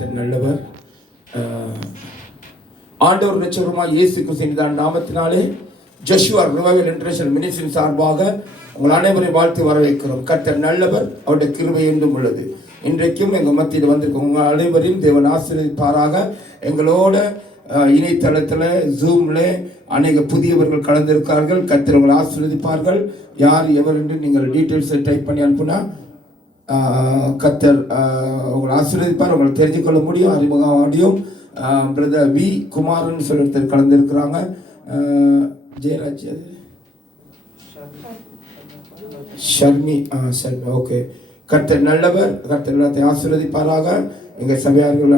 நல்லவர். ஆண்டவர் இரட்சகருமாய் இயேசு கிறிஸ்துவின் நாமத்தினாலே ஜோஷுவா ரிவைவல் இன்டர்நேஷனல் மினிஸ்ட்ரி சார்பாக உங்கள் அனைவரையும் வாழ்த்து வரவேற்கிறோம். கர்த்தர் நல்லவர், அவருடைய கிருபை என்றும் உள்ளது. இன்றைக்கும் எங்கள் மத்தியில் வந்திருக்கும் உங்கள் அனைவரையும் தேவன் ஆசீர்வதிப்பாராக. எங்களோட இணையதளத்தில் ஜூமில் அநேக புதியவர்கள் கலந்திருக்கார்கள். கர்த்தர் உங்களை ஆசீர்வதிப்பார்கள். யார் எவர் என்று நீங்கள் டீட்டெயில்ஸை டைப் பண்ணி அனுப்புனா கர்த்தர் உங்களை ஆசீர்வதிப்பார். உங்களை தெரிஞ்சுக்கொள்ள முடியும். அறிமுகம் முடியும். பிரதர் வி குமாரன் சொல்லி ஒருத்தர் கலந்துருக்கிறாங்க. ஜெயராஜ் ஷர்மி ஓகே. கர்த்தர் நல்லவர். கர்த்தர் எல்லாத்தையும் ஆசீர்வதிப்பாராக. எங்கள் சபையார்கள்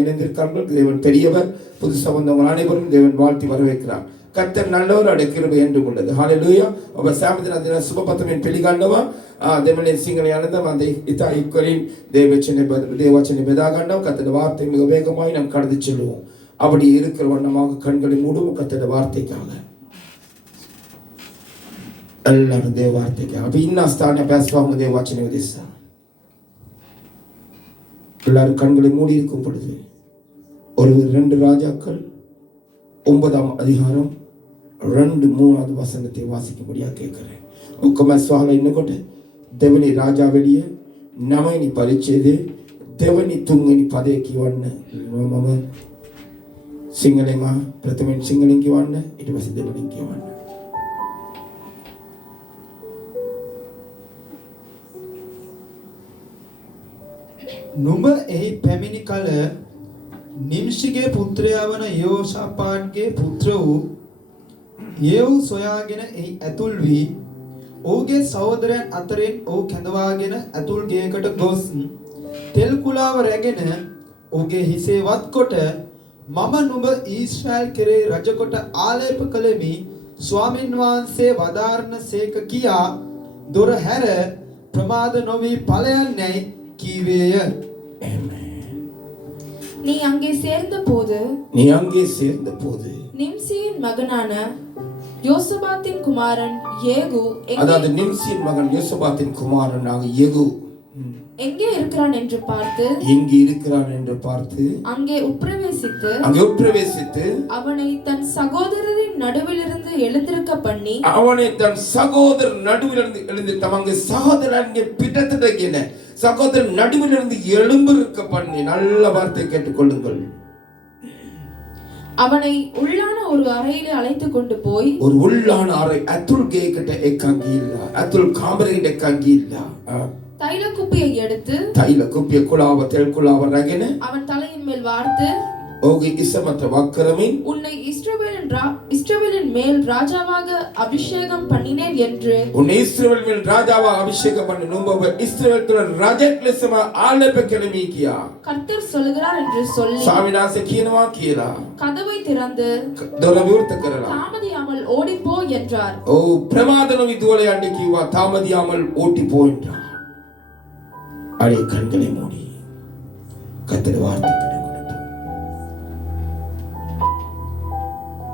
இணைந்திருக்கார்கள். தேவன் பெரியவர். புது சம்பந்தங்கள் அனைவரும் தேவன் வாழ்த்தி வரவேற்கிறார். ಕರ್ತರ್ ನಲ್ಲವರು ಅಡೆ ಕಿರುಬೆ ಎಂದು ಉಳ್ಳದು. ಹಾಲೆಲೂಯಾ. ಒಬ್ಬ ಸಾಮದಿನ ದಿನ ಶುಭ ಪತ್ರಮೇನ್ ಪೆಳಿಗಾಂಡವ ದೇವನೇ ಸಿಂಗಳೆಯಾನದ அந்த இத்தா இக்கரின் தேவச்சனை பெதாகாண்டோம். கர்த்தருடைய வார்த்தை மிக வேகமாய் நாம் கடந்து செல்வோம். அப்படி இருக்கிற வண்ணமாக கண்களை மூடுவோம். கர்த்தருடைய வார்த்தைக்காக எல்லாரும் தேவ வார்த்தைக்காக அப்ப இன்ன ஸ்தான பேசுவாங்க. தேவச்சனை உதேசா எல்லாரும் கண்களை மூடி இருக்கும் பொழுது ஒரு 2 ராஜாக்கள் 9ஆம் அதிகாரம் 2-3 வசனத்தை வாசிக்கும்படியாக கேட்கிறேன். ಒಕ್ಕಮ ಸ್ವಾಲ ಇನ್ನುಕೊಟ್ಟೆ ದೇವನಿ ರಾಜ ಬೆಳಿಯ ನಮನಿ ಪರಿಚಯದೆ ದೇವನಿ ತುಂಗನಿ ಪದೇಕಿ ವಣ್ಣ ಮಮ ಸಿಂಗಲಿಂಗ ಪ್ರಥಮ ಸಿಂಗಲಿಂಗಿ ವಣ್ಣ ಇటు ಬಸಿ ದೇವನಿಂಗಿ ವಣ್ಣ නුඹ එහි පැමිණි කල නිම්ෂිගේ පුත්‍රයා වන යෝෂාපාට්ගේ පුත්‍ර වූ යෙහු සොයාගෙන එහි ඇතුල් වී ඔහුගේ සහෝදරයන් අතරින් ඔහු කැඳවාගෙන ඇතුල් ගේකට ගොස් තෙල් කුලාව රැගෙන ඔහුගේ හිසේ වත් කොට මම නුඹ ඊශ්‍රායල් කෙරේ රජ කොට ආලේප කළෙමි ස්වාමින් වහන්සේ වදාරන සේක කියා දොර හැර ප්‍රමාද නොවි ඵලයන්යි කීවේය. நீ அங்கே சேர்ந்த போது நிம்சியின் மகனான யோசபாத்தின் குமாரன் ஏகு, அதாவது நிம்சியின் மகன் யோசபாத்தின் குமாரன் ஏகு எங்கே இருக்கிறான் என்று பார்த்து அங்கே உட்பிரவேசித்து அவனை தன் சகோதரரின் நடுவிலிருந்து எழுந்திருக்க பண்ணி தமங்க சகோதரன் பிடத்திடகின சகோதரன் நடுவிலிருந்து எழும்பிருக்க பண்ணி. நல்ல வார்த்தை கேட்டுக்கொள்ளுங்கள். அவனை உள்ளான ஒரு அறையிலே அழைத்து கொண்டு போய் ஒரு உள்ளான அறை அத்துல் கேக்கிட்ட எக்காங்கில்ல அத்துல் காமரையிட எக்காங்கில்ல தைல குப்பியை எடுத்து தைல குப்பிய குலாவ தெல் குலாவ ரகன அவன் தலையின் மேல் வார்த்து ஓகே கிசமத்த வக்கரமின் உன்னை இஸ்ரவேலின் மேல் ராஜாவாக அபிஷேகம் பண்ணினேன் என்று உன்னை இஸ்ரவேல் மேல் ராஜாவாக அபிஷேகம் பண்ணி நோம்பவ இஸ்ரவேல் துல ராஜக்லசம ஆலபக்கலமி கியா கர்த்தர் சொல்கிறார் என்று சொல்லி சாமினாசே கீனவா கீரா கதவை திறந்து தோர விவர்த்த கரலா தாமதியாமல் ஓடி போ என்றார். ஓ பிரமாதன விதுவலை அண்டி கீவா தாமதியாமல் ஓடி போ என்றார். அடே கண்களை மூடி கர்த்தர் வார்த்தை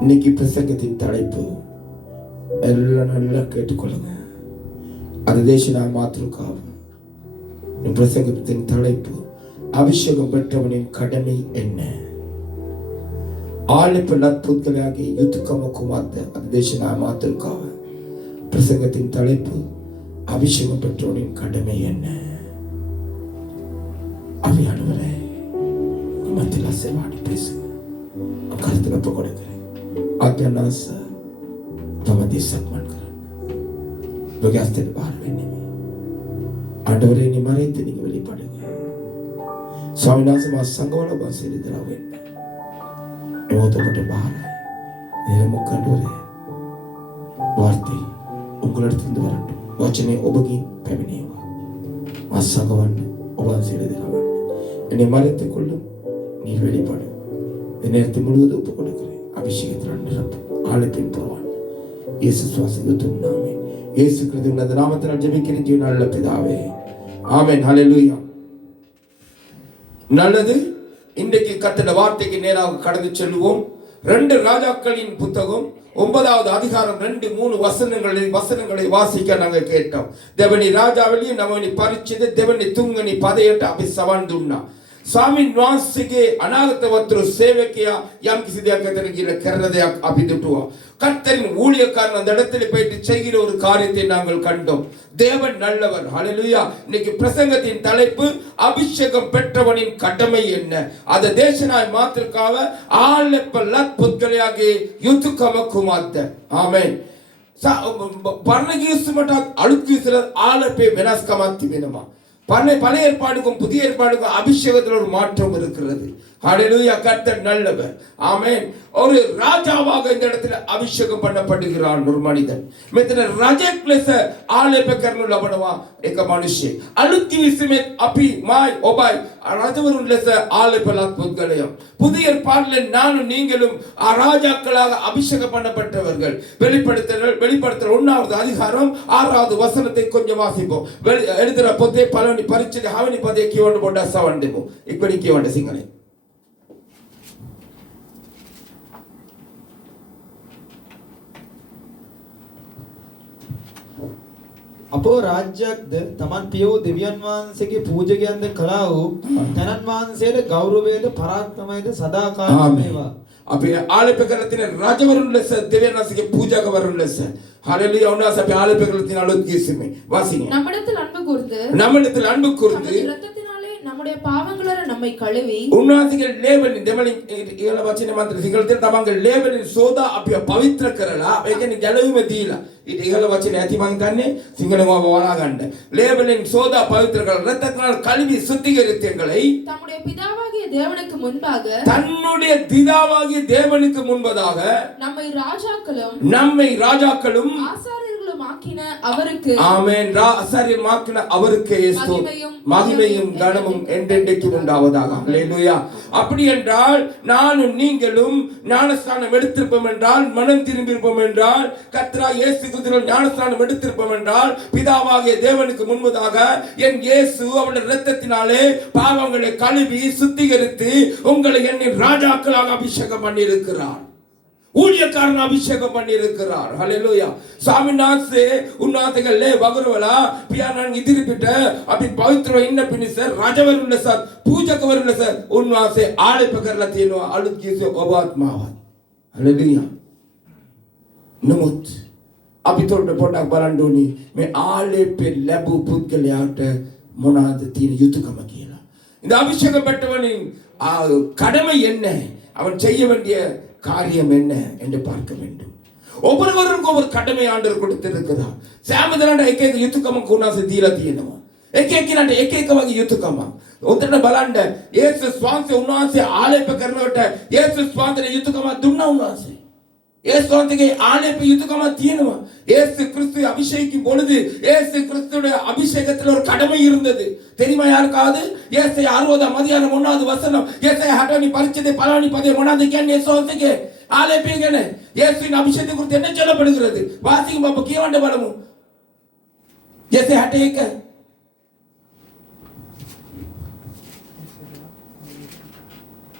இன்னைக்கு பிரசங்கத்தின் தலைப்பு எல்லாம் நல்லா கேட்டுக்கொள்ளுங்க. அது தேசனா மாத்திருக்காவ. பிரசங்கத்தின் தலைப்பு அபிஷேகம் பெற்றவனின் கடமை என்ன? ஆளுப்பு நற்புத்தலாகி யுத்துக்கமக்குமாத்த அது தேசனா மாத்திருக்காவ. பிரசங்கத்தின் தலைப்பு அபிஷேகம் பெற்றவனின் கடமை என்ன? அவையானவரே மத்தியில் அசைவாடி பேசுங்க. கருத்துல ஒப்பு கொடுக்கிறேன். आज्ञानास भवती सत्मान कर बगास्ते बाहर वेने आडवरे नि मरेते नि வெளிப்படுங்க. स्वामीनास मा संगवල बासेली दरावे एवोतोपटे बाहर है मुखंडोरे वार्ते उंगलडतिंद वरटु वचने ඔබගේ පැමිණේවා. मा संगवन ඔබන්සෙලි දरावे என்னை மறைத்து கொள்ளும் நீ வெளிப்படு. நேரத்தை முழுவதும் ஒப்பு கொடுக்கிறேன். அபிஷேகத்தினால் நிரப்பும். ஆலயத்தின் போவான் இயேசு சுவாசிக்கும் நாமே இயேசு கிறிஸ்துவின் நாமத்தினால் ஜெபிக்கிறேன் ஜீவன் நல்ல பிதாவே. ஆமென். ஹல்லேலூயா. நல்லது. இன்றைக்கு கர்த்தருடைய வார்த்தைக்கு நேராக கடந்து செல்வோம். 2 ராஜாக்களின் புத்தகம் 9வது அதிகாரம் 2-3 வசனங்களை வாசிக்க நாங்கள் கேட்டோம். தேவனி ராஜாவளியும் நமனி பரிச்சது தேவனி துங்கனி பதையட்ட அபி சவாந்துன்னா ස්වාමින් වහන්සේගේ අනාගත වතුරු සේවකයා යම් කිසි දෙයක් අතර කියලා කරන දෙයක් අපි දුටුවා. கர்த்தரின் ஊழியக்காரன் அந்த இடத்துல போயிட்டு செய்கிற ஒரு காரியத்தை நாங்கள் கண்டோம். தேவன் நல்லவர். ஹalleluya. இன்னைக்கு பிரசங்கத்தின் தலைப்பு அபிஷேகம் பெற்றவனின் கடமை என்ன? அத தேசனாய் மாத்திரக்காව ආලෙපලත් පුද්ගලයාගේ යුතුයකම කුමක්ද? ආමෙන්. පරණගියසුමට අලුත් කිසල ආලෙපේ වෙනස්කමක් තිබෙනවා. பழைய ஏற்பாடுக்கும் புதிய ஏற்பாடுக்கும் அபிஷேகத்தில் ஒரு மாற்றம் இருக்கிறது. ஹalleluya. கர்த்தர் நல்லவர். ஆமென். ஒரு ராஜாவாக இந்த இடத்துல அபிஷேகம் பண்ணப்படுகிறான் ஒரு மனிதன். මෙතන රජෙක් ලෙස ආලේප කරනු ලබනවා එක මිනිහෙක්. අලුත් කිවිසුමේ අපි මායි ඔබයි ராஜவරුන් ලෙස ஆலේපලත් පුද්ගලයෝ. புதிய ஏற்பாட்டில் நானும் நீங்களும் ராஜாக்களாக அபிஷேகம் பண்ணப்பட்டவர்கள். வெளிப்படுத்தல் 1வது அதிகாரம் 6வது வசனத்தை கொஞ்சம் வாசிப்போம். எழுதுற பொத்தே பலவனி பரிச்சை ஹவனி பதே කියවන්න පොඩ්ඩක් සවන් දෙමු. ඉක්මනින් කියවන්න සිංහලෙන්. අපෝ රාජ්‍යයක්ද තමන් පිය වූ දෙවියන් වහන්සේගේ පූජකයන්ද කළා වූ තනන් වහන්සේට ගෞරවයද පරාක්‍රමයද සදාකාලම වේවා. අපි ආලේප කරලා තියෙන රජවරුන් ලෙස දෙවියන් වහන්සේගේ පූජකවරුන් ලෙස ஹalleluya. උන්වහන්සේ අපි ආලේප කරලා තියෙන අලුත් කිසිමේ வாசிங்க. நம்மிடத்தில் அன்பு கூர்ந்து இரத்தத்தினாலே நம்முடைய பாவங்களற நம்மை கழுவி උන්වහන්සේගේ ලේබලින් දෙමලින් ඉහළ වචන මන්ත්‍ර සිංහලෙන් තමන්ගේ ලේබලින් සෝදා අපිව පවිත්‍ර කරලා ඒ කියන්නේ ගැලවීම දීලා ඊට ඉහළ වචනේ ඇති මං දන්නේ සිංහලෙන් ඔබ වලා ගන්න. ලේබලින් சோதா பவித்ர කරලා இரத்தத்தினால் கழுவி சுத்திகரித்து எங்களை தம்முடைய பிதாவாகிய தேவனுக்கு முன்பாக தன்னுடைய பிதாவாகிய தேவனுக்கு முன்பதாக நம்மை ராஜாக்களும் ஆசாரியர்களும் ஆக்கின அவருக்கு ஆமென். ஆசாரியரும் ஆக்கின அவருக்கு மகிமையும் கனமும் என்றென்றைக்கும் உண்டாவதாக. ஹalleluya. அப்படி என்றால் நானும் நீங்களும் ஞானஸ்நானம் எடுத்திருப்போம் என்றால், மனம் திரும்பியிருப்போம் என்றால், கர்த்தராகிய இயேசு கிறிஸ்துவின் ஞானஸ்நானம் எடுத்திருப்போம் என்றால், பிதாவாகிய தேவனுக்கு முன்பதாக என் இயேசு அவருடைய இரத்தத்தினாலே பாவங்களை கழுவி சுத்திகரித்து உங்களை என்னை ராஜாக்களாக அபிஷேகம் பண்ணி இருக்கிறார். ஊழியக்காரன் அபிஷேகம் பண்ணி இருக்கிறார். ஹalleluya. ස්වාමීනාසේ උන්වහන්සේගේ වගරවලා පියාණන් ඉදිරිපිට අපි පවිත්‍රව ඉන්න පිණිස රජවරුන් ලෙස පූජකවරුන් ලෙස උන්වහන්සේ ආලේප කරලා තියෙනවා අලුත් කිසි ඔබ ආත්මාවත්. හalleluya. නමුත් අපි පොඩ්ඩක් බලන්න ඕනේ මේ ආලේපේ ලැබු පුද්ගලයාට මොනවාද තියෙන යුතුයකම කියලා. இந்த அபிஷேகம் பெற்றவனின் கடமை என்ன, அவன் செய்ய வேண்டிய காரியம் என்ன என்று பார்க்க வேண்டும். ஒவ்வொருவருக்கும் ஒவ்வொரு கடமை ஆண்டவர் கொடுத்திருக்கிறார். සෑමදෙනාට එක එක යුතුයකමක් උනාසේ දීලා තියෙනවා. එක එක්කිනාට එක එක වගේ යුතුයකමක්. උන්ට බලන්න යේසුස් වහන්සේ උන්වහන්සේ ආලේප කරනකොට යේසුස් වහන්සේට යුතුයකමක් දුන්නා උන්වහන්සේ. இயேசு வந்தගේ ஆலේප යුතුයකමක් තියෙනවා. இயேசு கிறிஸ்துவை அபிஷேகிக்கும் பொழுது இயேசு கிறிஸ்துவுடைய அபிஷேகத்தில் ஒரு கடமை இருந்தது. தெரியுமா யாருக்காவது? ஏசாயா 60 அதிகாரம் 1வது வசனம். ஏசாயா 60 பரிச்சை பலவனி பதே 1வது කියන්නේ இயேசு වහන්සේගේ ආලේපය ගැන. இயேசுவின் அபிஷேகத்தை குறித்து என்ன சொல்லப்படுகிறது? வாசிங்க பாப்பா කියවන්න බලමු. ஏசாயா 61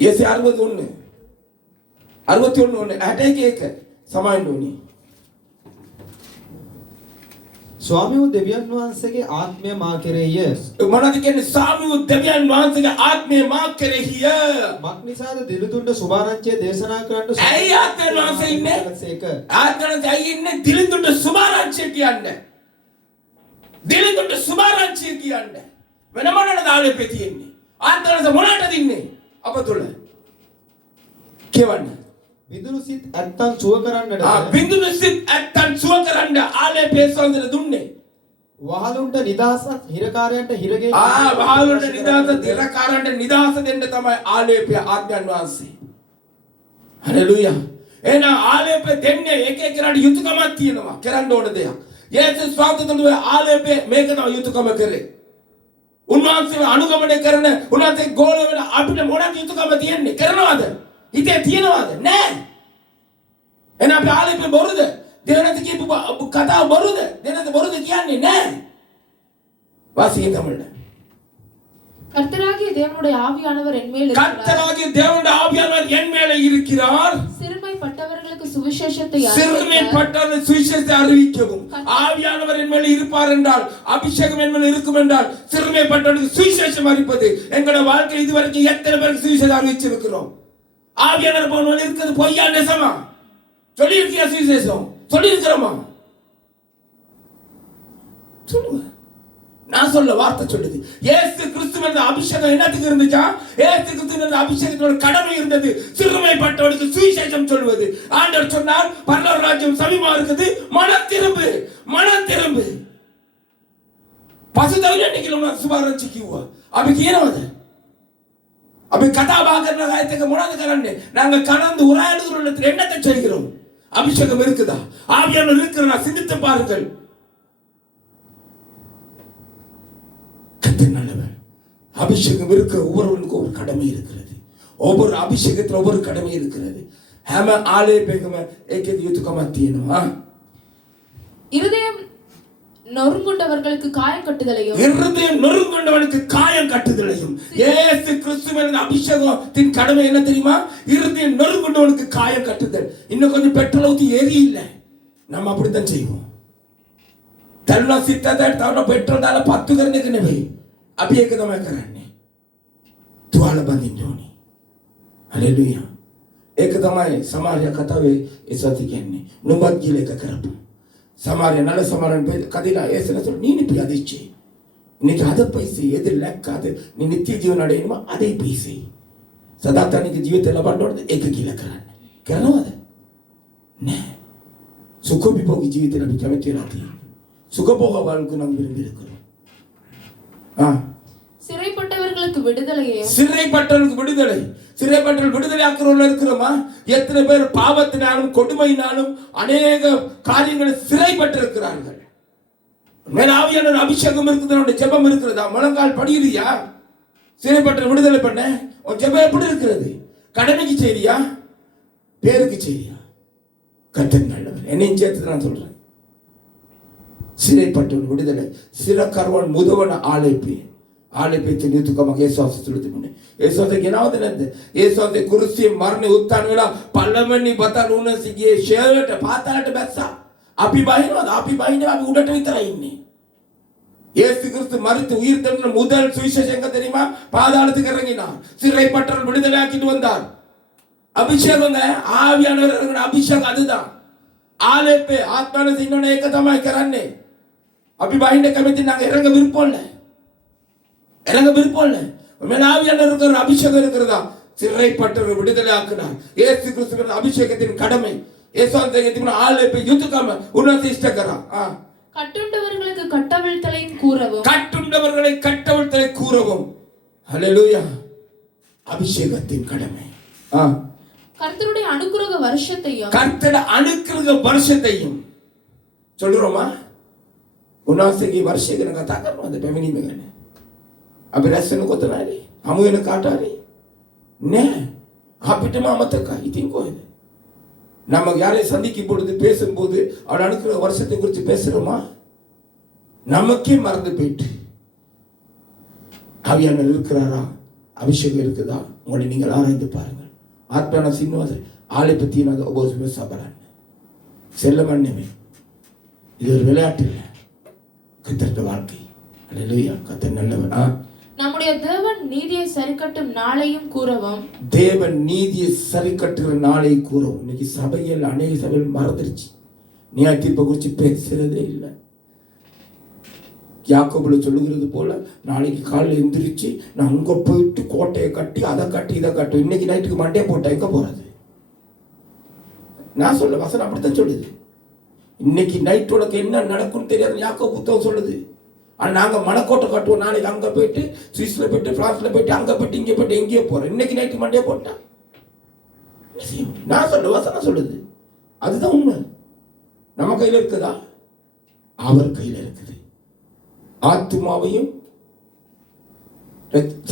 ஏசாயா 61 61 61 සමාවෙන්න ඕනේ. ස්වාමීන් දෙවියන් වහන්සේගේ ආත්මය මා කෙරෙහිය. මොනවද කියන්නේ? ස්වාමීන් දෙවියන් වහන්සේගේ ආත්මය මා කෙරෙහිය. මක්නිසාද දිලුතුන්ට සුභාරංචිය දේශනා කරන්නට ඇයි ආත්මයන් වහන්සේ ඉන්නේ? ආත්මයන් ඇයි ඉන්නේ? දිලුතුන්ට සුභාරංචිය කියන්නේ. දිලුතුන්ට සුභාරංචිය කියන්නේ. වෙන මොනවද ආලේපේ තියෙන්නේ? ආත්මයන් මොනවටද ඉන්නේ? අප තුල. කියවන්න. බිඳුණු සිත් ඇත්තන් සුව කරන්නට බිඳුණු සිත් ඇත්තන් සුව කරන්න ආලේපේ සොඳන දුන්නේ. වහලුන්ට නිදහසක් හිරකාරයන්ට හිරගේ වහලුන්ට නිදහසක් හිරකාරයන්ට නිදහස දෙන්න තමයි ආලේපය ආඥාන් වහන්සේ. හalleluya. එහෙනම් ආලේපය දෙන්නේ එක එකනට යුතුයකමක් තියෙනවා. කරන්න ඕන දෙයක්. යේසුස් වහන්සේ ආලේපය මේක තමයි යුතුයකම කරේ. උන්වහන්සේව අනුගමනය කරන උන්වහන්සේ ගෝල වෙන අපිට මොනක් යුතුයකම තියෙන්නේ? කරනවද? ඉතින් තියනවාද? නැහැ. එහෙනම් අපි ආලේපේ බොරුද? දෙවනත කියපු කතාව බොරුද? දෙවනත බොරුද කියන්නේ නැහැ. வாசிங்க தமிழ்ல. கர்த்தராகிய தேவனுடைய ஆவியானவர் என் மேல் இருக்கிறார். கர்த்தராகிய தேவனுடைய ஆவியானவர் என் மேல் இருக்கிறார். சிறுமைப்பட்டவர்களுக்கு சுவிசேஷத்தை சிறுமைப்பட்டவர்களுக்கு சுவிசேஷத்தை அறிவிக்கவும் ஆவியானவர் என் மேல் இருப்பார் என்றால் அபிஷேகம் என் மேல் இருக்கும் என்றால் சிறுமைப்பட்டவர்களுக்கு சுவிசேஷம் அறிவிப்பது எங்களோட வாழ்க்கை இதுவரைக்கும் எத்தனை பேருக்கு சுவிசேஷம் அறிவிச்சிருக்கிறோம்? ஆவியானவர் போன இருக்கிறது பொய்யா நெசமா? சொல்லி இருக்கியா சுவிசேஷம்? சொல்லி இருக்கிறோமா? சொல்லுங்க. நான் சொல்ல வார்த்தை சொல்லுது. இயேசு கிறிஸ்துவின் அபிஷேகம் என்னத்துக்கு இருந்துச்சா? இயேசு கிறிஸ்துவின் அபிஷேகத்தோட கடமை இருந்தது சிறுமைப்பட்டவனுக்கு சுவிசேஷம் சொல்வது. ஆண்டவர் சொன்னார், பரலோக ராஜ்யம் சமீபமா இருக்குது, மனம் திரும்பு, மனம் திரும்பு. பசுதவில நிக்கணும் சுபாரஞ்சி கியூவா அபி கீனவத அபி கதா பாகர்ன காயத்துக்கு முன்னாடி கரන්නේ நாங்க கலந்து உரையாடுகிறோம். என்னத்தை செய்கிறோம்? அபிஷேகம் இருக்குதா? ஆவியானவர் இருக்கிறா? சிந்தித்து பாருங்கள். அபிஷேகம் இருக்கிற ஒவ்வொருவனுக்கும் ஒரு கடமை இருக்கிறது. ஒவ்வொரு அபிஷேகத்தில் ஒவ்வொரு கடமை இருக்கிறது. ஹேம ஆலே பேகம ஏகே யுத்துகமத்தியனோ இருதயம் நொறுங்குண்டவர்களுக்கு காயம் கட்டுதலையும் இருதயம் நொறுங்குண்டவனுக்கு காயம் கட்டுதலையும் இயேசு கிறிஸ்துவின் அபிஷேகத்தின் கடமை என்ன தெரியுமா? இருதயம் நொறுங்குண்டவனுக்கு காயம் கட்டுதல். இன்னும் கொஞ்சம் பெட்ரோல் ஊத்தி எரி இல்லை, நம்ம அப்படித்தான் செய்வோம். தல்னா சித்தத்தை எடுத்தா பெட்ரோல் தால 10 करने के नहीं अभी एकदम करने तुआला बंदिंजोनी हालेलुया एकदम समार्य कथावे ऐसाती कहने नुबत गिले का करप समार्य नल समारन पे कदिला ऐसे न तो नीनी पियादिच्चे निके आदत पैसे ये लैक आदे नी नित्य जीवन अडेनमा आदे पैसे सदातानी के जीवित लबाडोर एक गिला कराने करना वाला ने सुखो भी पोगी जीवित लबी कमे तेराती सुखो पोगा वाल को नंग बिरबिर करो சிறைப்பட்டவர்களுக்கு விடுதலையே சிறைப்பட்டவர்களுக்கு விடுதலை. சிறைப்பட்டவர்கள் விடுதலை ஆக்குறவங்க இருக்கிறோமா? எத்தனை பேர் பாவத்தினாலும் கொடுமையினாலும் அநேக காரியங்களில் சிறைப்பட்டு இருக்கிறார்கள். மேலாவியான அபிஷேகம் இருக்குது, ஜெபம் இருக்கிறதா? முழங்கால் படியிறியா? சிறைப்பட்ட விடுதலை பண்ண உன் ஜெபம் எப்படி இருக்கிறது? கடமைக்கு செய்றியா? பேருக்கு செய்றியா? கர்த்தர் நல்லவர். என்னையும் சேர்த்து நான் சொல்றேன். சிறைப்பட்டவன் விடுதலை. சிறக்கர்வன் முதவன ஆளைப்பே ආලෙපෙච්ච නියුතුකමක ඒසොස් තුළ තිබුණේ. ඒසොස් ගෙනවද නැද්ද? ඒසොස් කුරුසියේ මරණේ උත්තාන වෙලා පළවෙනි බතල් උණසිගේ ෂෙල්ට පාතාලට බැස්සා. අපි බහිනවද? අපි බහිනවා අපි උඩට විතරයි ඉන්නේ. இயேசு கிறிஸ்து மரித்து உயிர் தெழுந்த முதல் சுவிசேஷம் எங்க தெரியுமா? பாதாளத்துக்கு இறங்கினார். சிறைப்பட்டவர்கள் விடுதலை ஆக்கிட்டு வந்தார். அபிஷேகங்க ஆவியானவரோட அபிஷேகம் அதுதான். ஆலெப்பே ஆத்மான சின்னோனே එක තමයි කරන්නේ. අපි බහින්න කැමති නම් இறங்க விருப்பம் இல்லை. இறங்க விருப்பம் இல்லை. மேலாவியானவருக்கு ஒரு அபிஷேகம் இருக்கிறதா? சிறைப்பட்டவர்கள் விடுதலை ஆக்கினார். இயேசு கிறிஸ்துவின் அபிஷேகத்தின் கடமை. ஏசாந்தேயத்தின் ஆலெப்பே யுத்துகம உன்னதிஷ்டகரா. கட்டுண்டவர்களுக்கு கட்டவிழ்த்தலையும் கூறவும். கட்டுண்டவர்களை கட்டவிழ்த்தலை கூறவும். ஹல்லேலூயா. அபிஷேகத்தின் கடமை. கர்த்தருடைய அனுக்கிரக வருஷத்தையும் கர்த்தருடைய அனுக்கிரக வருஷத்தையும் சொல்றோமா? උන්වහන්සේගේ වර්ෂය ගැන කතා කරනවද? පැමිණීම ගැන. අපි රැස් වෙන කොතනයි? හමු වෙන කාට හරි නෑ. අපිටම අමතකයි. ඉතින් කොහෙද? நம்ம யாரை சந்திக்கும் பொழுது பேசும்போது அவர் அனுக்கிரக வருஷத்தை குறித்து பேசுறோமா? நமக்கே மறந்து போயிட்டு. ஆவியானவர் இருக்கிறாரா? அபிஷேகம் இருக்குதா? உங்களை நீங்கள் ஆராய்ந்து பாருங்கள். ஆத்மான சின்னவாத ஆளை பற்றினது ஒவ்வொரு சாப்பிட்றாங்க. செல்லமன்னமே இது ஒரு விளையாட்டு இல்லை. கர்த்தருடைய வாழ்க்கை. அல்லேலூயா. கர்த்தர் நல்லவர். நம்முடைய தேவன் நீதியை சரிக்கட்டும் நாளையும் கூறவும். தேவன் நீதியை சரிக்கட்டுகிற நாளை கூறவும். இன்னைக்கு சபையில் அநேக சபைகள் மறந்துருச்சு. நியாய தீர்ப்பை குறித்து பேசுறதே இல்லை. யாக்கோபுல சொல்லுகிறது போல நாளைக்கு காலையில் எந்திரிச்சு நான் அங்க போயிட்டு கோட்டையை கட்டி அதை கட்டி இதை கட்டும். இன்னைக்கு நைட்டுக்கு மண்டே போட்டா எங்க போறது? நான் சொல்ல வசனம் அப்படித்தான் சொல்லுது. இன்னைக்கு நைட்டோட என்ன நடக்கும்னு தெரியாது. யாக்கோபு புத்தகம் சொல்லுது. ஆனால் நாங்கள் மணக்கோட்டை கட்டுவோம். நாளைக்கு அங்கே போயிட்டு சுவிஸ்ல போயிட்டு பிரான்ஸ்ல போயிட்டு அங்கே போயிட்டு இங்கே போயிட்டு எங்கேயோ போகிறோம். இன்னைக்கு நைட்டு மண்டே போட்டா நான் சொல்ல வசனம் சொல்லுது. அதுதான் உண்மை. நம்ம கையில் இருக்குதா? அவர் கையில் இருக்குது. ஆத்மாவையும்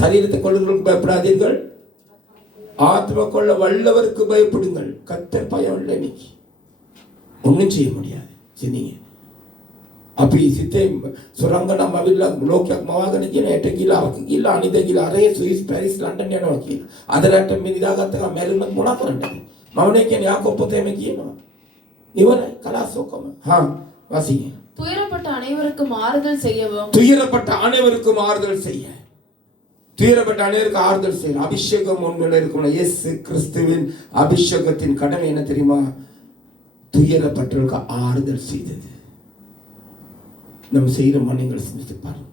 சரீரத்தை கொள்ளுங்களுக்கு பயப்படாதீர்கள், ஆத்மா கொள்ள வல்லவருக்கு பயப்படுங்கள். கர்த்தர் பயம் இல்லை. இன்னைக்கு ஒன்றும் செய்ய முடியாது. சிந்திங்க. අපි සිතේ සොරංගන මවිල්ලා ලෝකයක් මවාගෙන කියන ඇට ගිලා අවක ගිලා අනිද ගිලා අරේ ස්විස් පැරිස් ලන්ඩන් යනවා කියලා. අදලට මේ නිදාගත්ත ගමන් මැරුණත් මොනා කරන්නද? මවනේ කියන්නේ යාකෝබ් පොතේම කියනවා. ඉවරයි කලාසෝකම. හා வாசிங்க. துயரப்பட்ட அனைவருக்கும் ஆறுதல் செய்யவும். துயரப்பட்ட அனைவருக்கும் ஆறுதல் செய்ய. துயரப்பட்ட அனைவருக்கும் ஆறுதல் செய்ய. அபிஷேகம் ஒன்றுல இருக்கும். இயேசு கிறிஸ்துவின் அபிஷேகத்தின் கடமை என்ன தெரியுமா? துயரப்பட்டவர்களுக்கு ஆறுதல் செய்தது. நம்ம செய்யற மனிதர்கள் சிந்தித்து பாருங்க.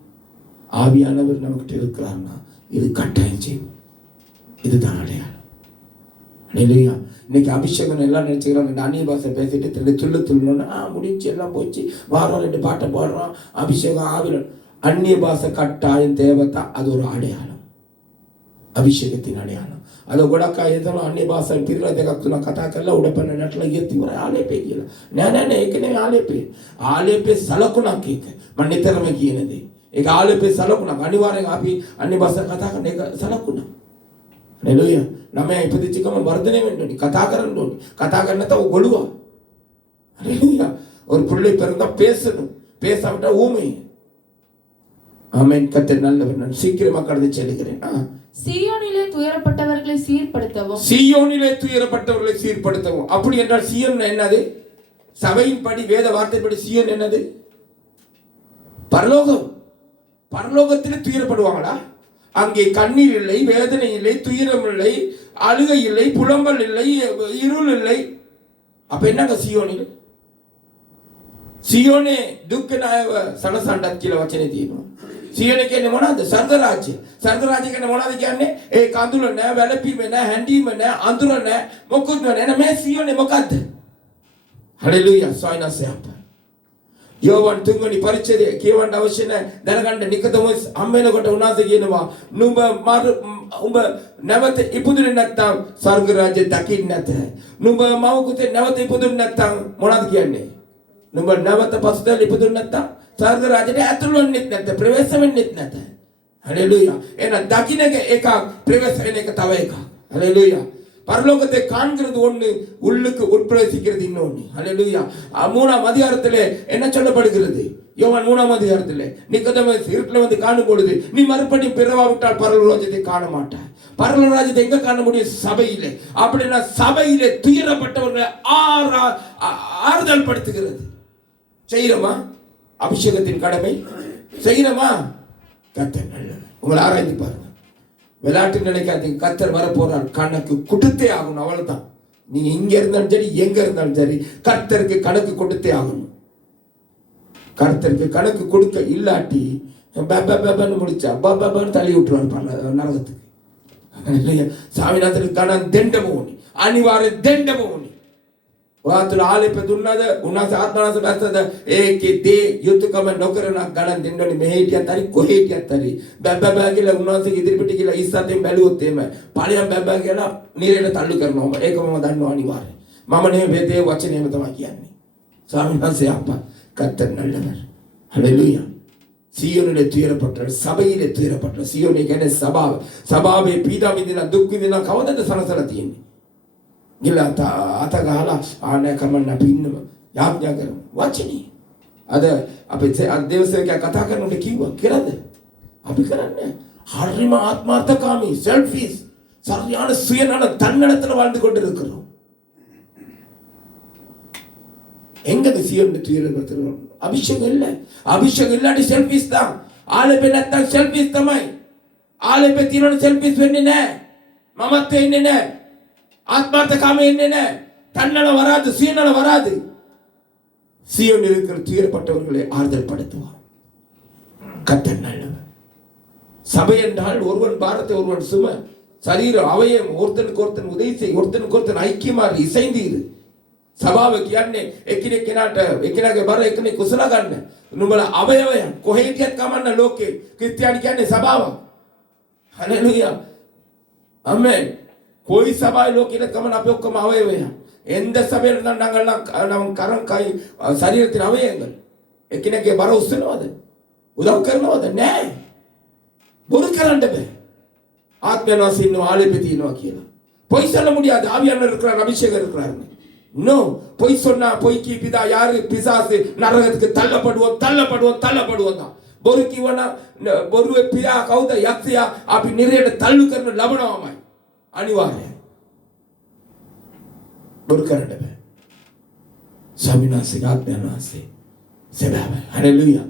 ஆவியானவர் நமக்கிட்ட இருக்கிறார்னா இது கட்டாயம் செய்யும். இதுதான் அடையாளம். இல்லையா? இன்னைக்கு அபிஷேகம் எல்லாம் நினைச்சுக்கிறாங்க. அந்நிய பாஷை பேசிட்டு துள்ளணும்னா முடிஞ்சு எல்லாம் போச்சு, வாரம் 2 பாட்டை பாடுறோம், அபிஷேகம் ஆவில. அந்நிய பாஷை கட்டாயம் தேவைத்தான். அது ஒரு அடையாளம், அபிஷேகத்தின் அடையாளம். ಅದು ಗೊಡಕ ಏದನೋ ಅನ್ಯ ಭಾಷೆ ಪಿರ್ಲದೆಗಾಗ್ತನ ಕಥಾಕಲ್ಲ ಉಡಪನ ನಟ್ಲ ಎತ್ತಿವರ ಆಲೇಪೆ ಗಿಲ್ಲ ನ್ಯಾನೇ ಏಕನೇ ಆಲೇಪೆ ಸಲಕುನಾಕೀಕ ಮಣ್ಣಿತರಮೆ ಕೀನದೆ ಈಗ ಆಲೇಪೆ ಸಲಕುನಾಕ ಅನಿವಾರ್ಯ ಆಪಿ ಅನ್ಯ ಭಾಷೆ ಕಥಾಕನ ಸಲಕುನ ஹalleluya நம்ம இப்பதிச்சிக்கම වර්ධනය වෙන්න ඕනි කතා කරන්න ඕනි කතා කරන්න නැත්නම් ගොළුවා ஹalleluya ஒரு பிள்ளை பிறந்தா பேசணும் பேசாவிட்டா ஊமை ஆமென் கர்த்தர் நல்லவர் நான் சீக்கிரமா கடந்து செல்கிறேன் சீயோனிலே துயரப்பட்டவர்களை சீர்படுத்தவும் சீயோனிலே துயரப்பட்டவர்களை சீர்படுத்தவும் அப்படி என்றால் சீயோன் என்னது சபையின் படி வேத வார்த்தைப்படி சீயோன் என்னது பரலோகம் பரலோகத்திலே துயரப்படுவாங்களா அங்கே கண்ணீர் இல்லை வேதனை இல்லை துயரம் இல்லை அழுகை இல்லை புலம்பல் இல்லை இருள் இல்லை அப்ப என்னங்க சீயோனில் සියෝනේ දුක්ඛ නායව සනසන්නත් කියලා වචනේ තියෙනවා. සියෝනේ කියන්නේ මොනවද? ස්වර්ග රාජ්‍ය. ස්වර්ග රාජ්‍ය කියන්නේ මොනවද කියන්නේ? ඒ කඳුල නැහැ, වැළපීම නැහැ, හැඬීම නැහැ, අඳුර නැහැ, මොකුත් නැහැ. එහෙනම් මේ සියෝනේ මොකද්ද? හalleluya සොයිනසයප. යෝවන් තුන්වෙනි පරිච්ඡේදයේ කියවන්න අවශ්‍ය නැහැ. දැනගන්න නිකතමොස් හම්බෙනකොට උනාසේ කියනවා නුඹ නැවත ඉපදුනේ නැත්තම් ස්වර්ග රාජ්‍ය දකින්න නැත. නුඹ මව කුතේ නැවත ඉපදුනේ නැත්තම් මොනවද කියන්නේ? නුඹ නැවත පසුතැවිලි ඉපදුනේ නැත්තම් ස්වර්ග රාජ්‍යයට ඇතුළු වෙන්නෙත් නැත ප්‍රවේශ වෙන්නෙත් නැත. හalleluya. එහෙනම් දකින්න එක ප්‍රවේශ වෙන එක තව එකක්. හalleluya. பரலோகத்தை காண்கிறது ஒண்ணு உள்ளுக்கு உட்பிரவேசிக்கிறது இன்னொன்னு. ஹalleluya. 3ஆம் அதிகாரத்திலே என்ன சொல்லப்படுகிறது? யோவான் 3ஆம் அதிகாரத்திலே நிக்கோதேமஸ் இருட்டில் வந்து காணும் பொழுது நீ மறுபடியும் பிறவாவிட்டால் பரலோக ராஜ்யத்தை காண மாட்டாய். பரலோக ராஜ்யத்தை எங்க காண முடியும்? சபையிலே. அப்படின்னா சபையிலே துயரப்பட்டவர்களை ஆறுதல் படுத்துகிறது. செய்யறோமா? அபிஷேகத்தின் கடமை செய்யறோமா? கர்த்தர் நல்லவர். உங்களை ஆராய்ந்து பாருங்க. விளையாட்டு நினைக்காதீங்க. கர்த்தர் வர போறார், கணக்கு கொடுத்தே ஆகணும். அவ்வளவுதான். நீங்க இங்க இருந்தாலும் சரி எங்க இருந்தாலும் சரி கர்த்தருக்கு கணக்கு கொடுத்தே ஆகணும். கர்த்தருக்கு கணக்கு கொடுக்க இல்லாட்டி முடிச்சா பாபான்னு தள்ளி விட்டுருவார் நரகத்துக்கு. சாமிநாதனுக்கான தண்டமோனி அனிவார்ய தண்டமோனி वातुल आले पे दुन्नाद उन्नास आत्मानास बस्तद एक दे युद्धकम नौकरना गणन दिंडोनी मेहेटिया तारी कोहेटिया तारी බැබ්බැබැගිලා උන්වහන්සේ ඉදිරිපිට කියලා ඉස්සතෙන් බැලුවොත් එimhe පළියම් බැබ්බැගිලා නිරේට තල්ලු කරනවා. ඒක මම දන්නවා අනිවාර්යයෙන්. මම නෙමෙයි වේදේ වචනේම තමයි කියන්නේ. ස්වාමීන් වහන්සේ අප්පා கர்த்தர் நல்லவர். ஹalleluya. සියොනේ තුයරපටල සබයිලේ තුයරපටල සියොනේ කියන්නේ සබාව. සබාවේ පීඩා විඳින දුක් විඳින කවදද සනසලා තියෙන්නේ? ගිලා අත ගහලා ආනේ කමන්න අපි ඉන්නම යාඥා කරමු වචනේ අද අපි දේවසේවකයා කතා කරනකොට කිව්වා කියලාද අපි කරන්නේ හරිම ආත්මාර්ථකාමී செல்ஃபிஸ் சரியான சுயநல தன்னலத்துல வாழ்ந்து கொண்டிருக்கிறோம். எங்கது சியோன் துயரப்படுத்துறோம்? அபிஷேகம் இல்ல. அபிஷேகம் இல்லாட்டி செல்ஃபிஸ் தான். ஆளே பெண்ணத்தான் செல்ஃபிஸ் තමයි. ஆளே பெத்திரோட செல்ஃபிஸ் වෙන්නේ නැහැ. මමත් වෙන්නේ නැහැ. ஆத்மார்த்தகாம என்ன தன்னல வராது, சுயநல வராது. சியோன் இருக்கிற துயரப்பட்டவர்களை ஆறுதல் படுத்துவார். கர்த்தர் நல்லவர். சபை என்றால் ஒருவன் பாரத்தை ஒருவன் சும சரீர அவயம் ஒருத்தனுக்கு ஒருத்தன் உதவி செய் ஒருத்தனுக்கு ஒருத்தன் ஐக்கியமாக இசைந்து இரு. සභාව කියන්නේ එකිනෙක කෙනාට එකිනෙකාගේ බර එකිනෙක කුසල ගන්න. නුඹලා අවයවයන් කොහේ හිටියත් කමන්න ලෝකේ ක්‍රිස්තියානි කියන්නේ සභාව. හalleluya. ආමෙන්. कोई सभा लोग कमन आप लोग कमावे हुए हैं எந்த சபையில இருந்தாலும் நாங்கள் நம்ம கரம் கை சரீரத்தின் அவயங்கள் எக்கினக்கே வர உசுனோது உதவு කරනවද නෑ බොරු කරන්න බෑ ஆத்மவாசி இன்னும் ஆளை பத்தி இன்னும் කියලා பொய் சொல்ல முடியாது. ஆவியானவர் இருக்கிறார், அபிஷேகம் இருக்கிறார். நோ பொய் சொன்னா பொய்க்கு பிதா யாரு? பிசாசு. நரகத்துக்கு தள்ளப்படுவோம் தான். බොරු කිවන බොරුවේ පියා කවුද? යක්ෂයා. අපි නිරයට තල්ලු කරන ලබනවාමයි. අනිවාර්යයි. බොරු කරන්න බෑ. ස්වාමීන් වහන්සේගේ ආඥාන වාසේ සබාව. හalleluya.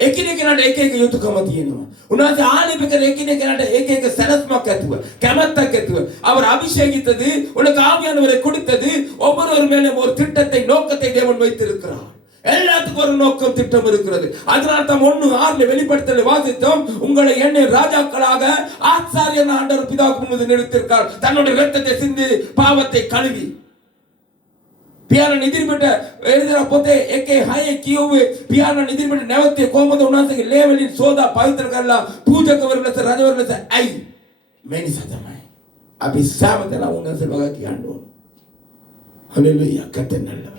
එකිනෙකනට එක එක යුතුයකම තියෙනවා. උන්වහන්සේ ආලේප කර එකිනෙකනට එක එක සරස්මක් ඇතුව, කැමැත්තක් ඇතුව அவர் அபிஷேகித்தது, உனக்கு ஆவியானவரை கொடுத்தது, ஒவ்வொரு மேலும் ஒரு திட்டத்தை, நோக்கத்தை தேவன் வைத்திருக்கிறார். எல்லாத்துக்கும் ஒரு நோக்கம், திட்டம் இருக்கிறது. அதனால தான் 1:6 வெளிப்படுத்தலை வாசித்தோம். உங்களை என்னை ராஜாக்களாக ஆசாரியன் ஆண்டவர் பிதாவுக்கு முன்பு நிறுத்தியிருக்கார். தன்னுடைய இரத்தத்தை சிந்தி பாவத்தை கழுவி පියාණන් ඉදිරිපිට එදිරියට පොතේ 1:6 කියුවේ පියාණන් ඉදිරිපිට නැවතී කොහොමද උන්වහන්සේගේ ලේ වලින් සෝදා පවිත්‍ර කරලා පූජකවරු ලෙස රජවරු ලෙස ඇයි මේ නිසා තමයි අපි සෑමදෙනා උන්වහන්සේ වගා කියන්න ඕන. හalleluya. කතනල්ලව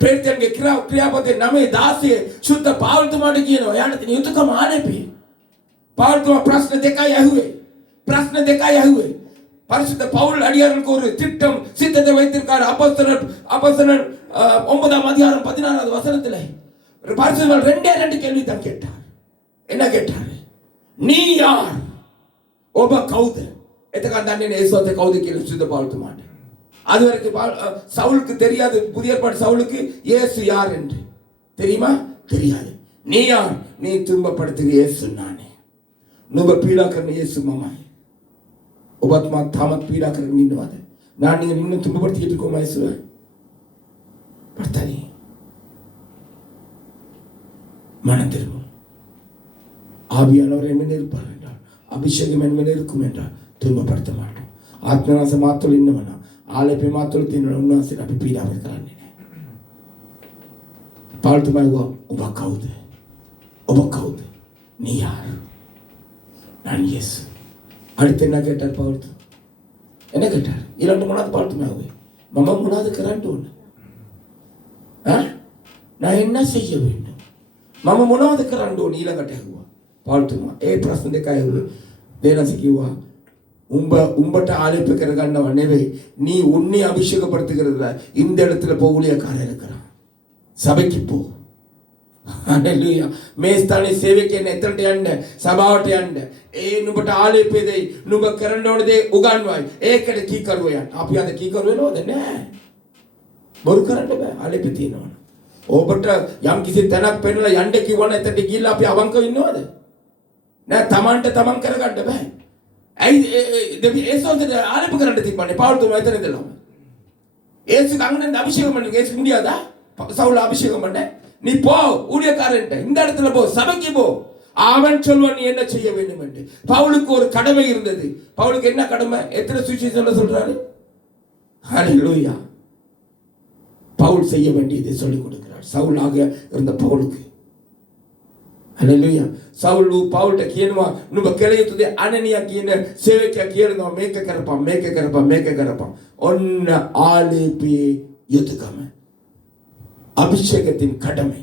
ප්‍රේතයන්ගේ ක්‍රියාපතේ 9:16 සුද්ධ පාවුල්තුමාට කියනවා යාට තියෙන යුතුයකම ආනෙපි. පාවුල්තුමා ප්‍රශ්න දෙකයි ඇහුවේ. பரிசுத்த பவுல் அடியார்களுக்கு ஒரு திட்டம், சித்தத்தை வைத்திருக்கார். அப்போஸ்தலர் 9ஆம் அதிகாரம் 16வது வசனத்தில் பரிசுத்தர் 2 கேள்வி தான் கேட்டார். என்ன கேட்டார்? நீ யார்? ඔබ කවුද? එතකන් දන්නේ නැහැ ඒසෝතේ කවුද කියලා විසුද්ධ පவுல் மாட்ட. அது வரைக்கும் சவுலுக்கு தெரியாது, புதிய ஏற்பாடு சவுலுக்கு இயேசு யார் என்று தெரியுமா? தெரியாது. நீ யார்? நீ துன்பப்படுத்துகிற இயேசு நானே. නුඹ පීඩා කරන இயேசு මමයි. ඔබත් මා තාමත් පීඩා කරගෙන ඉන්නවද? நான் நீங்க இன்னும் துன்பப்படுத்திட்டு இருக்கோமா இயேசுவை? பர்த்தானி மனம் திரும்பும். ஆவியானவர் என்ன இருப்பார் என்றால், அபிஷேகம் என்ன இருக்கும் என்றால் துன்பப்படுத்த மாட்டோம். ஆத்மநாச மாத்தோல் இன்னவனா ஆலப்பி மாத்தோல் தின்னு உன்னாசில் அப்படி பீடாக இருக்கிறான். பாழ்த்துமாய் ඔබ කවුද? நீ யார்? நான் இயேசு. அடுத்து என்ன கேட்டார் பவுல்? என்ன கேட்டார்? 2 மூணாவது பாழ்த்துமாய் மம மூணாவது கரண்ட் ஒன்று. நான் என்ன செய்ய வேண்டும்? මම මොනවද කරන්න ඕනේ ඊළඟට ඇහුවා පාල්තුමා. ඒ ප්‍රශ්න දෙක ඇහුවේ. දේනස කිව්වා உம்பட்ட ஆலோசனை කරගන්නව නෙවෙයි, நீ உன்னை அபிஷேகப்படுத்துகிறதுல இந்த இடத்துல ஊழியக்காரன் இருக்கிறான். சபைக்கு போ. ஹalleluya. මේ ස්ථානයේ සේවකයන් එතනට යන්න, සභාවට යන්න. ඒ නුඹට ආලෝපය දෙයි. නුඹ කරන්න ඕන දේ උගන්වයි. ඒකට කීකරුව යන්න. අපි අද කීකරුව වෙනවද? නෑ. බොරු කරන්න බෑ. ආලෝපය තියෙනවා. ඔබට යම් කිසි තැනක් පෙන්නලා යන්න කිව්වන එතනට ගිහිල්ලා අපි අවංකව ඉන්නවද? නෑ, තමන්ට තමන් කරගන්න බෑ. ඇයි ඒසෝන්ට ආලෝප කරන්න තිබ්බනේ පාවුල්තුමා එතන ඉඳලා. ஏசுக்கு அங்கே அபிஷேகம் பண்ணுங்க. ஏசுக்கு முடியாதா? சவுல் அபிஷேகம் பண்ண. நீ போ ஊழியக்காரன்ட்ட, இந்த இடத்துல போ, சபைக்கு போ. அவன் சொல்வான் நீ என்ன செய்ய வேண்டும் என்று. பவுலுக்கு ஒரு கடமை இருந்தது. பவுலுக்கு என்ன கடமை? எத்தனை சுவிசேஷம் சொல்றாரு? ஹalleluya. பவுல் செய்ய வேண்டியதை சொல்லிக் கொடுக்கிறார். சவுலாக இருந்த பவுலுக்கு. ஹalleluya. සවුල් පවුල්ට කියනවා නුඹ කළ යුතුද අනනියා කියන සේවකයා කියනවා මේක කරපන්. ඔන්න ආලේපී யுத்தகම. அபிஷேகத்தின் கடமை.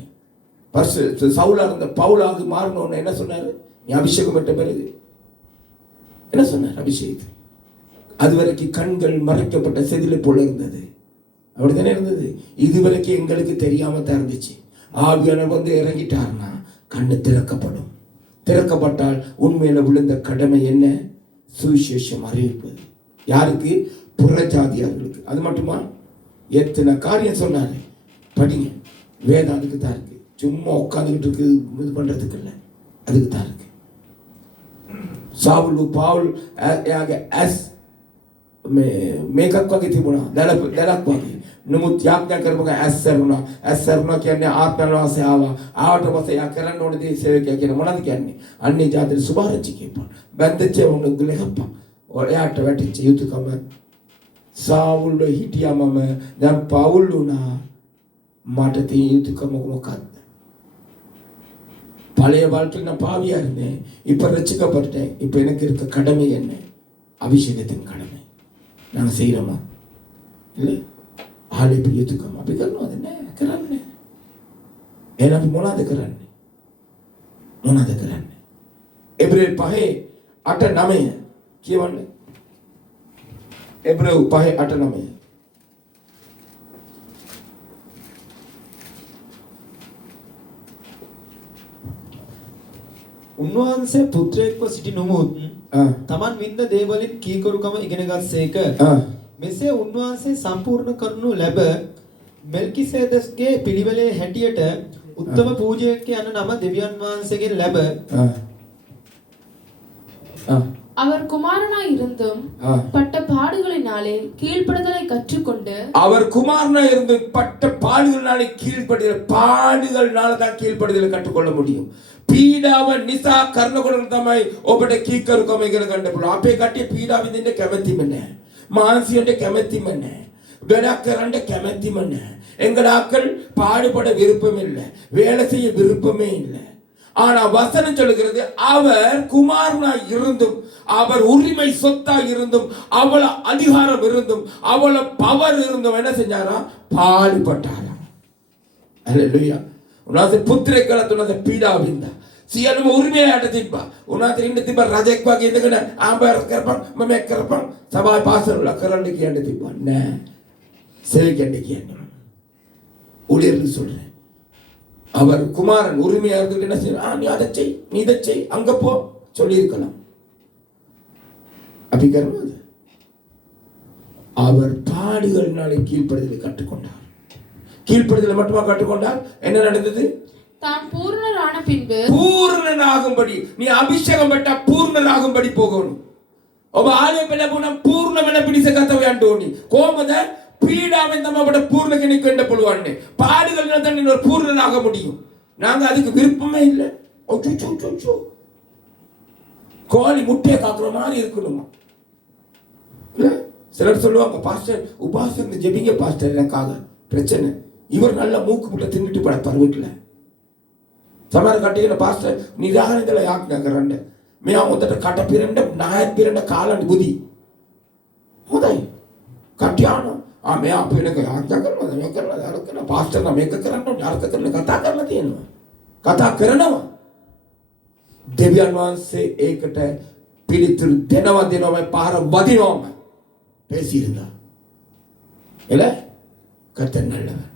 சவுலாக இருந்த பவுலாக மாறணும்னு என்ன சொன்னாரு? நீ அபிஷேகம் பெற்ற பிறகு என்ன சொன்னார்? அபிஷேகம். அதுவரைக்கும் கண்கள் மறைக்கப்பட்ட செதிலை போல இருந்தது. அப்படித்தானே இருந்தது. இதுவரைக்கும் எங்களுக்கு தெரியாம தான் இருந்துச்சு. ஆவியானவர் வந்து இறங்கிட்டார்னா கண்ணு திறக்கப்படும். திறக்கப்பட்டால் உண்மையில விழுந்த கடமை என்ன? சுவிசேஷம் அறிவிப்பது. யாருக்கு? புறஜாதியார்களுக்கு. அது மட்டுமா? எத்தனை காரியம் சொன்னாரு. படிங்க. வேதம் அதுக்கு தான் இருக்கு. சும்மா உட்காந்துக்கிட்டு இருக்கு இது பண்றதுக்கு இல்லை, அதுக்கு தான் இருக்கு. சாவுல் பாவுல் ඇස් මේකක් වගේ තිබුණා. දැලක් වගේ. නමුත් යාඥා කරපුවා ඇස්සරුණා කියන්නේ ආත්මවාසය ආවා. ආවට පස්සේ යා කරන්න ඕන දේ සේවකයා කියන මොනවද කියන්නේ? අන්නේ ජාතිය සුභාරච්චි කියපන්. බන්දච්ච වුණ ගලහප්පා. ඔයාට වැටිච්ච යුතුයකම සාවුල් හිටියාම දැන් පවුල් වුණා. මට තියෙන යුතුයකම මොකක්ද? பழைய வாழ்க்கையில் நான் பாவியா இருந்தேன், இப்ப ரட்சிக்கப்பட்டேன். இப்ப எனக்கு இருக்க கடமை என்ன? அபிஷேகத்தின் கடமை. நாங்கள் செய்யறோமா? இல்லை. ආලේප යුතුයකම අපි කරනවද? නෑ, කරන්නේ. එහෙනම් අපි මොනවද කරන්නේ? එබ්‍රේල් 5:8-9 කියවන්න. එබ්‍රේල් 5:8-9. උන්වහන්සේ පුත්‍රයෙක්ව සිටි නොමුත් තමන් වින්ද දේවලින් කීකරුකම ඉගෙනගත්සේක. මෙසේ උන්වහන්සේ සම්පූර්ණ කරනු ලැබ මෙල්කිසෙදස්ගේ පිළිවෙලේ හැටියට උත්තම පූජකයෙක් යන නම දෙවියන් වහන්සේගෙන් ලැබ அவர் குமாரனாய் இருந்தும் பட்ட பாடுகளினாலே கீழ்ப்படுதலை கற்றுக்கொண்டு அவர் குமாரனாய் இருந்து பட்ட பாடுகளினாலே கீழ்ப்படுதல் பாடுகளினால தான் கீழ்ப்படுதலை கற்றுக்கொள்ள முடியும். පීඩාව නිසා කරනකොට තමයි ඔබට කීකරුකම ඉගෙන ගන්න පුළුවන්. අපේ කට්ටිය පීඩාව විඳින්න කැමැතිම නැහැ. මානසිකව කැමැතිම නැහැ. වැඩක් කරන්න කැමැතිම නැහැ. எங்கடாக்கள் பாடுபட விருப்பம் இல்லை, வேலை செய்ய விருப்பமே இல்லை. ஆனா வசனம் சொல்லுகிறது அவர் குமாரனாய் இருந்தும் அவர் உரிமை சொத்தாய் இருந்தும் அவள அதிகாரம் இருந்தும் அவள பவர் இருந்தும் என்ன செஞ்சாரா? பாடுபட்டாரா. அல்லேலூயா. උන්වහන්සේ පුත්‍රයෙක් කළත් උන්වහන්සේ පීඩාව වින්දා. සියලුම උරිමයට තිබ්බා. උන්වහන්සේ ඉන්න තිබ්බ රජෙක් වගේ ඉඳගෙන ආඹර කරපන් මම එක් කරපන් සභාවේ පාසල් වල කරන්න කියන්න තිබ්බා. නෑ. சேவிக்கන්න කියන්නේ. ஊழியர்கள் சொல்றேன். அவர் குமாரன் உரிமையா இருந்துட்டு என்ன செய்யணும்? நீ அதை செய், நீ இதை செய், அங்க போ சொல்லி இருக்கலாம். அப்படி கருவாது. அவர் பாடுகளினாலே கீழ்ப்படுதலை கற்றுக்கொண்டார். கீழ்ப்படுதலை மட்டுமா கற்றுக்கொண்டார்? என்ன நடந்தது? தான் பூர்ணரான பின்பு பூர்ணனாகும்படி நீ அபிஷேகம் பெற்ற பூர்ணனாகும்படி போகணும். ඔබ ආලය පෙළපුණ පූර්ණ වෙන පිණිස ගත වෙන්න ඕනි. කොහොමද? பீடாவை நம்மளோட பூர்ண கணிக்கு என்ன பண்ணுவான்னு பாடுகள் தான் இன்னொரு பூர்ணனாக முடியும். நாங்க அதுக்கு விருப்பமே இல்லை. கோழி முட்டையை காக்குற மாதிரி இருக்கணுமா? இல்ல சிலர் சொல்லுவாங்க, பாஸ்டர் உபாசம் ஜெபிங்க பாஸ்டர், எனக்காக பிரச்சனை. இவர் நல்ல மூக்கு முட்டை தின்னுட்டு படைப்பார் வீட்டுல. சமார கட்டிக்கிற பாஸ்டர் நிராகரிதல யாக்கு நகரண்ட මෙයා හොඳට කට පිරෙන්න නායත් පිරෙන්න කාලන් බුදි හොඳයි කට්ටියාන මෙයා අපේ එක ආඥා කරනවා මේක කරනවා අර කරනවා පාස්ටර් නම් මේක කරන්න ඕනේ අර කරන්න කතා කරලා තියෙනවා කතා කරනවා දෙවියන් වහන්සේ ඒකට පිළිතුරු දෙනවා පාර වදිනවම பேசியிருந்தா இல்ல கர்த்தர் நல்லவர்.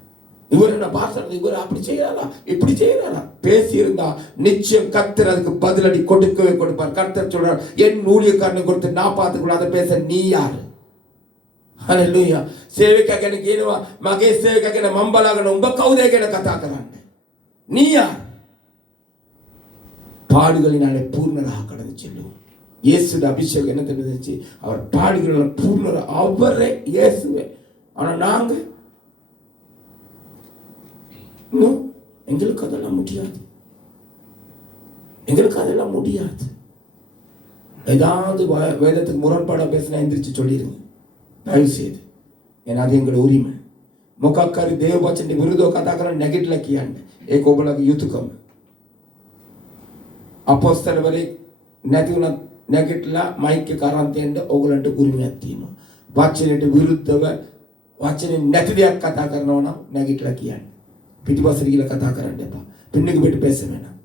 இவர் என்ன பாஸ்டர் இவர் அப்படி செய்யறாரா இப்படி செய்யறாரா பேசியிருந்தா நிச்சயம் கர்த்தர் அதுக்கு பதிலடி கொடுக்கவே கொடுப்பார். கர்த்தர் சொல்றார், என் ஊழியக்காரனை கொடுத்து நான் பார்த்துக்கூடாத பேச நீ யாரு? ஹalleluya. சேவක ගැන කියනවා මගේ සේවක ගැන මම බලාගෙන උඹ කවුද කියන කතා කරන්නේ? நீ யார்? பாடுகளினாலே பூர்ணராக கடந்து செல்லும். இயேசுட அபிஷேகம் என்ன தெரிஞ்சிச்சு? அவர் பாடுகளினால பூர்ணரா அவரே இயேசுவே. ஆனா நாங்க எங்களுக்கு அதெல்லாம் முடியாது. எங்களுக்கு அதெல்லாம் முடியாது. ஏதாவது வேதத்துக்கு முரண்பாடா பேசினா எந்திரிச்சு சொல்லிடுங்க தயவு செய்து. ஏன்னா அது எங்களோட உரிமை. මොකක්කරි දේව වචනේ විරුද්ධව කතා කරන්න නැගිටලා කියන්නේ ඒක ඔබලගේ යුතුයකම. අපොස්තලවරේ නැති උනත් නැගිටලා මයික් එක අරන් තියන්න ඕගලන්ට උරිමයක් තියෙනවා. වචනයට විරුද්ධව වචනේ නැති දෙයක් කතා කරනවා නම් නැගිටලා කියන්න. පිටිපස්සට ගිහලා කතා කරන්න එපா. பின்னுக்கு போயிட்டு பேச வேணாம்.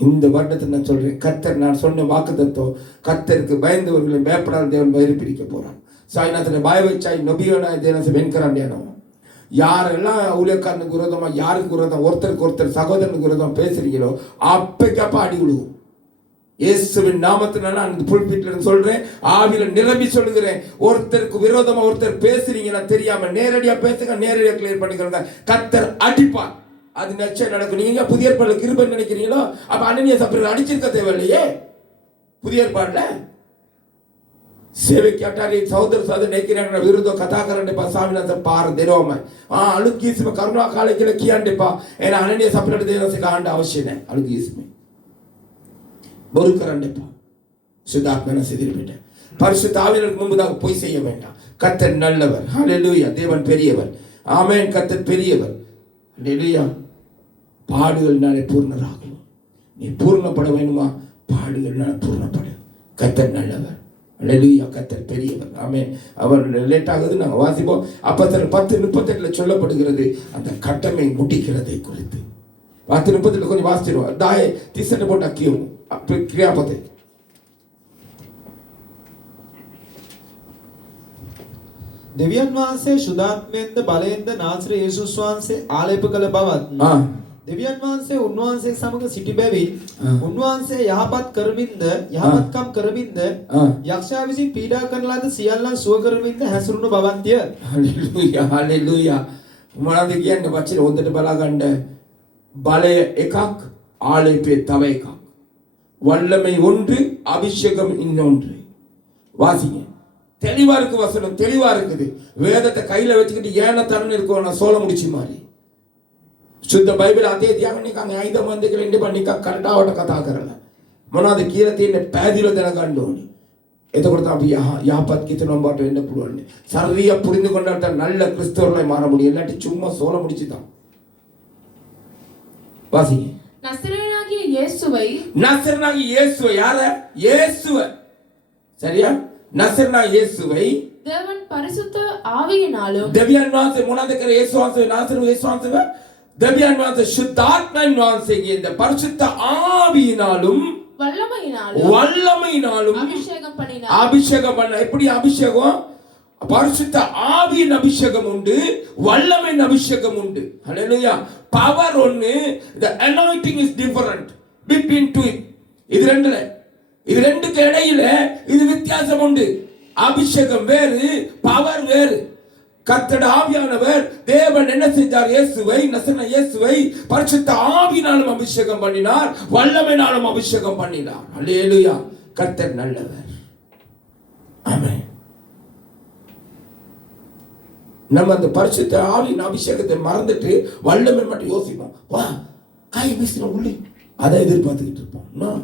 இந்த வருடத்தை நான் சொல்றேன், கர்த்தர் நான் சொன்ன வாக்குத்தத்தம், கர்த்தருக்கு பயந்தவர்களை பயப்படாத தேவன் வயிறு பிரிக்க போறான். சாய்நாதனை பய வச்சாய் நபியோனாய் தேவனை வெண்கராண்டியானோ யாரெல்லாம் ஊழியக்காரனுக்கு விரோதமா யாருக்கு விரோதம் ஒருத்தருக்கு ஒருத்தர் சகோதரனுக்கு விரோதம் பேசுறீங்களோ அப்பக்கப்ப அடி விழுவும். இயேசுவின் நாமத்தினால அந்த புல்பிட்ல சொல்றேன், ஆவியில நிரம்பி சொல்லுகிறேன், ஒருத்தருக்கு விரோதமா ஒருத்தர் பேசுறீங்கன்னா தெரியாம நேரடியா பேசுங்க, நேரடியா கிளியர் பண்ணிக்கிறங்க. கர்த்தர் அடிப்பார். அது நிச்சயம் நடக்கும். நீங்க புதிய ஏற்பாடுல கிருபை நினைக்கிறீங்களோ அப்ப அனனியாஸ் அப்படி அடிச்சிருக்க தேவையில்லையே. புதிய ஏற்பாடுல சேவைக்கு அட்டாரி சகோதர சகோதரி நினைக்கிறாங்க விருதோ கதா කරන්න එපා ස්වාමීන් පාර දෙනවමයි. අලුත් ගීසම කරුණා කාලය කියලා කියන්න එපා. එන අනනියාස් අපිට දෙනවසේ ගන්න අවශ්‍ය නැහැ. අලුත් ගීසම බොරු කරන්න එපா. சுதாத்மன சிதிரிபிட்ட பரிசுத்த ஆவியானவருக்கு முன்பதாக போய் செய்ய வேண்டாம். கர்த்தர் நல்லவர். ஹalleluya. தேவன் பெரியவர். ஆமென். கர்த்தர் பெரியவர். ஹalleluya. பாடுகளினாலே பூர்ணராகும். நீ பூர்ணப்பட வேண்டுமா? பாடுகளினாலே பூர்ணப்படு. கர்த்தர் நல்லவர். ஹalleluya. கர்த்தர் பெரியவர். ஆமென். அவர் லேட் ஆகுது நாங்க வாசிப்போம். அப்போஸ்தலர் 10:38 சொல்லப்படுகிறது அந்த கட்டமை முடிக்கிறதை குறித்து. 10:38 கொஞ்சம் வாசிச்சிரோம். 10:30 போட்டு அக்கியும் ක්‍රියාපතේ දෙවියන් වහන්සේ සුදාත්මයෙන්ද බලයෙන්ද නාසර යේසුස් වහන්සේ ආලේප කළ බවත් දෙවියන් වහන්සේ උන්වහන්සේ සමග සිටි බැවින් ආ. උන්වහන්සේ යහපත් කරමින්ද යහපත්කම් කරමින්ද ආ. යක්ෂයා විසින් පීඩා කරන ලද සියල්ලන් සුව කරමින්ද හැසිරුණු බවන්තිය. Hallelujah hallelujah. මොනවද කියන්නේ වචනේ හොඳට බලාගන්න. බලය එකක්, ආලේපය තව එකක්. வல்லமை ஒன்று, அபிஷேகம் இன்னொன்று. வாசிங்க. தெளிவா இருக்கு வசனம், தெளிவா இருக்குது. வேதத்தை கையில வச்சுக்கிட்டு ஏன தரன்னு இருக்கோம் நான் சோள முடிச்சு மாதிரி. සුද්ධ බයිබල අතේ තියාගෙන නිකන් ඇයිද මන්ද කියලා ඉන්න බෑ නිකන් කරටාවට කතා කරලා. මොනවද කියලා තියෙන්නේ පැහැදිලිව දැනගන්න ඕනේ. එතකොට අපි යහපත් කිතනම් බට වෙන්න පුළුවන්. சரீர புரிந்து கொண்டால் தான் நல்ல கிறிஸ்தவர்களாய் மாற முடியும். இல்லாட்டி சும்மா சோள முடிச்சு தான். வாசிங்க. நசரேயனாகிய இயேசுவை நசரேயனாகிய இயேசுவை யார? இயேசுவை. சரியா? நசரேயனாகிய இயேசுவை தேவன் பரிசுத்த ஆவியினாலும் දෙවියන් වහන්සේ මොනවද කරේ? இயேசு වහන්සේ நாசரு இயேசு වහන්සේ දෙවියන් වහන්සේ සුද්ධාත්මයන් වහන්සේගේ இந்த பரிசுத்த ஆவியினாலும் வல்லமையினாலும் அபிஷேகம் பண்ணினார். அபிஷேகம் பண்ண. எப்படி அபிஷேகம்? பரிசுத்த ஆவியின் அபிஷேகம் உண்டு, வல்லமையின் அபிஷேகம் உண்டு. ஹல்லேலூயா. பவர் ஒன்னு, the anointing is different between two. இது ரெண்டுக்கு இடையில இது வித்தியாசம் உண்டு. அபிஷேகம் வேறு, பவர் வேறு. கர்த்தர் ஆவியானவர் தேவன் என்ன செஞ்சார்? இயேசுவை, நசரேயனான இயேசுவை பரிசுத்த ஆவியினாலும் அபிஷேகம் பண்ணினார், வல்லமையினாலும் அபிஷேகம் பண்ணினார். ஹல்லேலூயா. கர்த்தர் நல்லவர். ஆமென். நம்ம அந்த பரிசுத்த ஆவியின் அபிஷேகத்தை மறந்துட்டு வல்லமை மட்டும் யோசிப்போம். வா கை வீசின உள்ளி அதை எதிர்பார்த்துக்கிட்டு இருப்போம்.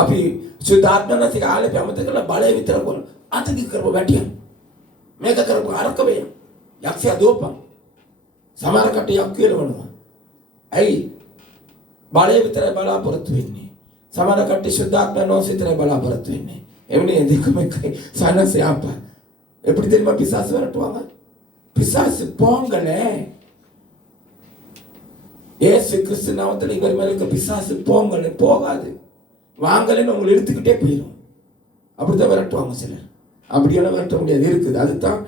අපි සුද්ධාත්මනසික ආලේපය අමතක කරලා බලය විතර කරන අතක කරපු වැටිය මේක කරපු අරක වේ යක්ෂයා දෝපන් සමහර කට්ටියක් කියලවනවා. ඇයි බලය විතර බලාපොරොත්තු වෙන්නේ? සමහර කට්ටිය සුද්ධාත්මනෝස විතර බලාපොරොත්තු වෙන්නේ. එවනේ දෙකම එකයි. සනස යාප எப்படி தெரியுமா பிசாசு வரட்டுவாங்க? பிசாசு போங்களே. இயேசு கிறிஸ்து நாமத்தில் இவர் மேல இருக்க பிசாசு போங்களே, போகாது. வாங்கலன்னு உங்களை எடுத்துக்கிட்டே போயிடும். அப்படித்தான் விரட்டுவாங்க சிலர். அப்படியெல்லாம் விரட்ட முடியாது, இருக்குது. அதுதான்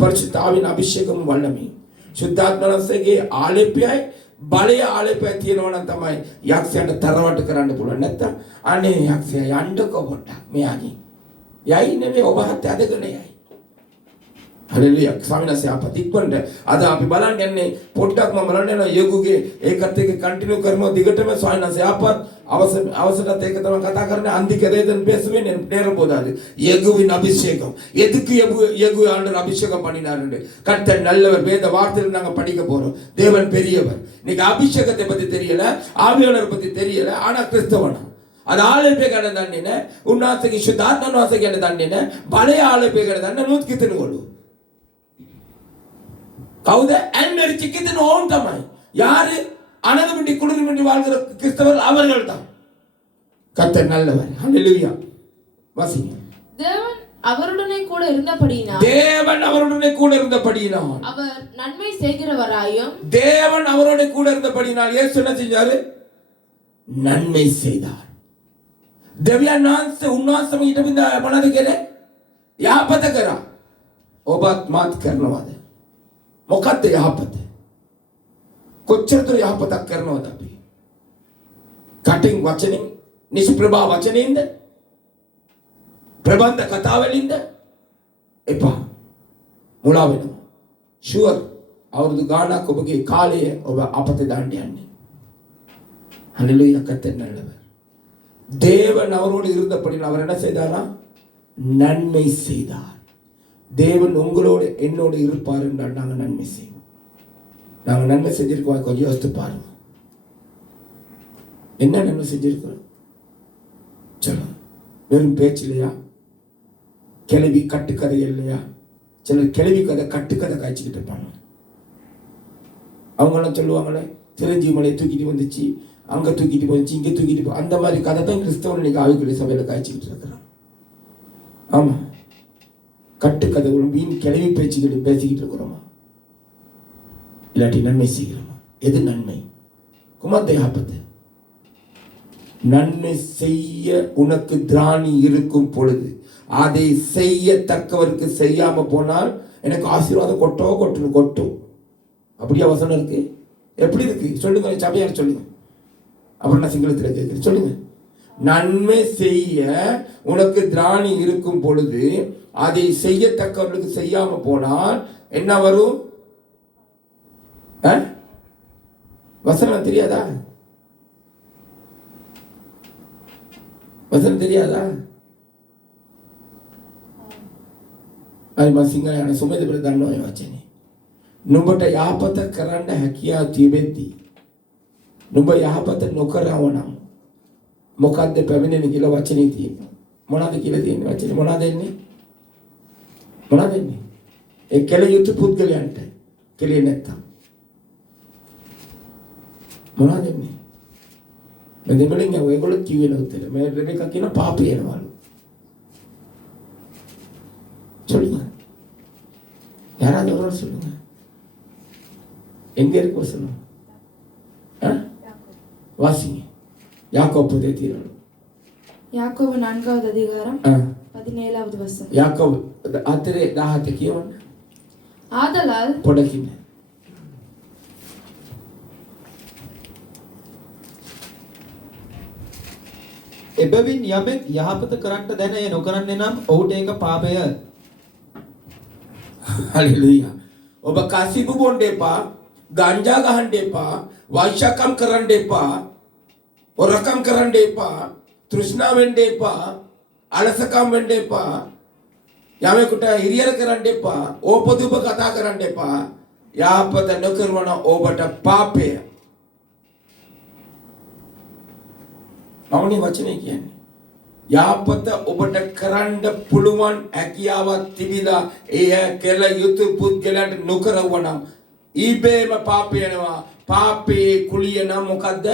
பரிசுத்த ஆவியின் அபிஷேகமும் வல்லமையும். සුද්ධාත්මනසගේ ආලේපයයි බලය ආලේපය තියෙනවා නම් තමයි යක්ෂයාට තරවට කරන්න පුළුවන්. නැත්තම් අනේ යක්ෂයා යන්නකො පොට්ටක් මෙයාගේ. යයි නෙමෙයි ඔබ හත් ඇදගෙන යයි. හලෙලුයා. ස්වාමීන් වහන්සේ අප ඉක්මනට අද අපි බලන්න යන්නේ පොට්ටක්ම බලන්න යන යේගුගේ ඒකත් එක්ක කන්ටිනියු කරමු දිගටම. ස්වාමීන් වහන්සේ අපත් அவசரத்தை තමයි කතා කරන්නේ. අන්තික දේදන් பேசுவேன் நேரம் போதாது. யேகுவின் அபிஷேகம். எதுக்கு யேகு ஆண்டவர் அபிஷேகம் பண்ணினாருன்னு கர்த்தர் நல்லவர். வேத வார்த்தையில நாங்க படிக்க போறோம். தேவன் பெரியவர். இன்னைக்கு அபிஷேகத்தை பத்தி தெரியல, ஆவியானவர் பத்தி தெரியல, ஆனா கிறிஸ்தவனா அது ආලේපයකට දන්නේ නැහැ. උන්වහන්සේගේ ශුද්ධාත්ම වාසය ගැන දන්නේ නැහැ. බලය ආලේපයකට දන්නේ නෝත් කිතනවලු. කවුද? ඇන්මරිච් කිතන ඕන් තමයි. யாரு? அனதமின்றி குளிர்மின்றி வாழ்கிற கிறிஸ்தவர்கள் அவர்கள் தான். கர்த்தர் நல்லவர். ஹல்லேலூயா. வாசிங்க. தேவன் அவருடனே கூட இருந்தபடியினால் அவர் நன்மை செய்கிறவராயும் தேவன் அவரோட கூட இருந்தபடியினால் இயேசு என்ன செஞ்சாரு? நன்மை செய்தார். දෙවියන් වහන්සේ උන්වහන්සේම ඊට බින්ද මොනවද කියන්නේ? යහපත කරා. ඔබත් මාත් කරනවාද? මොකක්ද යහපත? කොච්චර දුර යහපතක් කරනවද අපි? කටින් වචනෙන්, නිෂ්ප්‍රභා වචනෙන්ද? ප්‍රබන්ධ කතාවලින්ද? එපා. මුලා වෙනවා. ෂුවර් අවුරුදු ගාණක් ඔබගේ කාලය ඔබ අපත දාන්න යන්නේ. ஹல்லேலூயா. கர்த்தர் நல்லவர். தேவன் அவரோடு இருந்தபடியால் அவர் என்ன செய்தாரா? நன்மை செய்தார். தேவன் உங்களோடு என்னோடு இருப்பார் என்றால் நாங்கள் நன்மை செய்வோம். நாங்கள் நன்மை செஞ்சிருக்கோம். கொஞ்சம் யோசித்து பாருங்க. என்ன நன்மை செஞ்சிருக்கிறோம்? சொல்லுங்க. வெறும் பேச்சு இல்லையா? கிளவி கட்டுக்கதை இல்லையா? சிலர் கிளவி கதை கட்டுக்கதை காய்ச்சிக்கிட்டு இருப்பாங்க. அவங்களாம் சொல்லுவாங்களே திருஞ்சி மலையை தூக்கிட்டு வந்துச்சு, அங்கே தூக்கிட்டு போச்சு, இங்கே தூக்கிட்டு போ, அந்த மாதிரி கதை தான் கிறிஸ்தவன் இன்னைக்கு ஆவிக்குரிய சபையில் காய்ச்சிக்கிட்டு இருக்கிறான். ஆமாம், கட்டுக்கதைகளும் வீண் கிளவி பேச்சுகளும் பேசிக்கிட்டு இருக்கிறோமா? இல்லாட்டி நன்மை செய்கிறோமா? எது நன்மை? குமார் யாபத்து. நன்மை செய்ய உனக்கு திராணி இருக்கும் பொழுது அதை செய்யத்தக்கவருக்கு செய்யாம போனால் எனக்கு ஆசீர்வாதம் கொட்டும். அப்படியே வசனம் இருக்கு. எப்படி இருக்கு சொல்லுங்க, சபையார் சொல்லுங்க. அப்புறம் நான் சிங்களத்தில் கேட்குறேன், சொல்லுங்க. நன்மை செய்ய உனக்கு திராணி இருக்கும் பொழுது அதை செய்யத்தக்கவர்களுக்கு செய்யாம போனால் என்ன வரும்? வசனம் தெரியாதா? වසන தெரியாதா? අයි මම සිංහල යන සුමේද බර දන්නවා ඒ වචනේ. නුඹට යහපත කරන්න හැකියාව තිබෙද්දී නුඹ යහපත නොකරවනම් මොකද්ද පැමිණෙන්නේ කියලා වචනේ තියෙනවා. මොනවද කියලා තියෙන්නේ වචනේ? මොනවද එන්නේ? මොනවද එන්නේ? ඒ කෙල යුතු පුද්ගලයන්ට කෙලේ නැත්තම් මොනවද එන්නේ? मैं देवलिंग वो एगोलो क्यों ना होते हैं? मैं रेबेका की ना पाप ही है ना वालों चलिए यार आज और सुनो एंगेर को सुनो हाँ वासी याकोब पुदे तीरों याकोब नानकाव दधिगारम हाँ 17வது வசனம் याकोब आतेरे दाहते क्यों ஆதலால் पढ़किने එබැවින් යමෙක් යහපත කරන්නට දැන එය නොකරන්නේ නම් ඔහුට ඒක පාපය. हालेलुया. ඔබ කාසිබු බොන්න එපා, ගංජා ගහන්න එපා, වෛශ්‍යකම් කරන්න එපා, හොරකම් කරන්න එපා, තෘෂ්ණා වෙන්න එපා, අලසකම් වෙන්න එපා, යමෙකුට හිරියර කරන්න එපා, ඕපදූප කතා කරන්න එපා. යහපත නොකරන ඔබට පාපය. මමනේ වචනේ කියන්නේ. යාපත ඔබට කරන්න පුළුවන් හැකියාවක් තිබිලා එය කෙල යුතු පුද්ගලයන්ට නොකරවනම් ඊබේම පාපය වෙනවා. පාපේ කුලිය නම් මොකද්ද?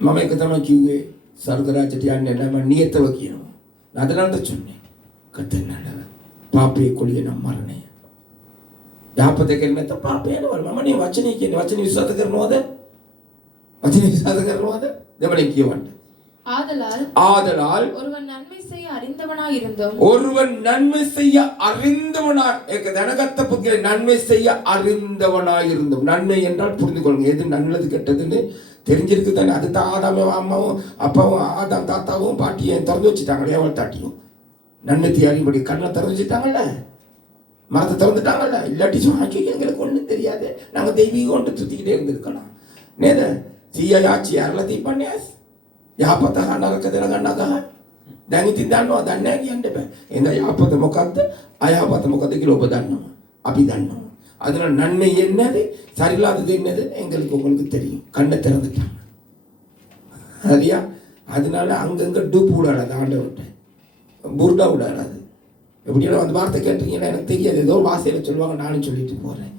මම එක තමයි කිව්වේ ස්වර්ග රාජ්‍යයට යන්නේ නැහැ මම නියතව කියනවා. නදනන්ට චුන්නේ කතනඩ පාපේ කුලිය නම් මරණය. යාපත කෙරෙන්නේ නැත්නම් පාපය වෙනවා. මමනේ වචනේ කියන්නේ. වචනේ විශ්වාස කරනවද? වචනේ විශ්වාස කරනවද? දෙවලින් කියවන්න. ஆதலால் ஒருவன் நன்மை செய்ய அறிந்தவனாய் இருந்தும் ஒருவன் நன்மை செய்ய அறிந்தவனாய் ඒක දැනගත්ත පුද්ගලයා நன்மை செய்ய அறிந்தவனாய் இருந்தும். நன்மை என்றால் புரிந்து கொள்ளுங்க. எது நல்லது கெட்டதுன்னு தெரிஞ்சிருக்கு தானே. அது தான் ஆதாமும் அம்மாவும் அப்பாவும் ஆதாம் தாத்தாவும் பாட்டியும் திறந்து வச்சுட்டாங்களே அவள் தாட்டியும். நன்மை தீயாரிபடி கண்ணை திறந்து வச்சுட்டாங்கல்ல, மரத்தை திறந்துட்டாங்கல்ல. இல்லாட்டி சும்மாக்கி எங்களுக்கு ஒன்றும் தெரியாது, நாங்கள் தெய்வீகம் ஒன்று சுற்றிக்கிட்டே இருந்திருக்கலாம். நேத தீய ஆட்சி யாரெல்லாம் தீப்பாண்டியாஸ் යහපත නරක දෙනගන්න ගහ. දැන් ඉතින් දන්නවා දන්නේ නැහැ කියන්න බෑ. එහෙනම් යහපත මොකක්ද අයහපත මොකක්ද කියලා ඔබ දන්නවා. අපි දන්නවා. அதனால நன்மை என்னது சரியில்லாதது என்னது எங்களுக்கு உங்களுக்கு தெரியும். கண்ணை திறந்துட்டாங்க. சரியா? அதனால அங்கங்க டூப் விடாது ஆண்டவர்கிட்ட. புர்டா விடாது. எப்படியோ அந்த வார்த்தை கேட்டீங்கன்னா எனக்கு தெரியாது. ஏதோ வாசையில் சொல்லுவாங்க, நானும் சொல்லிட்டு போகிறேன்.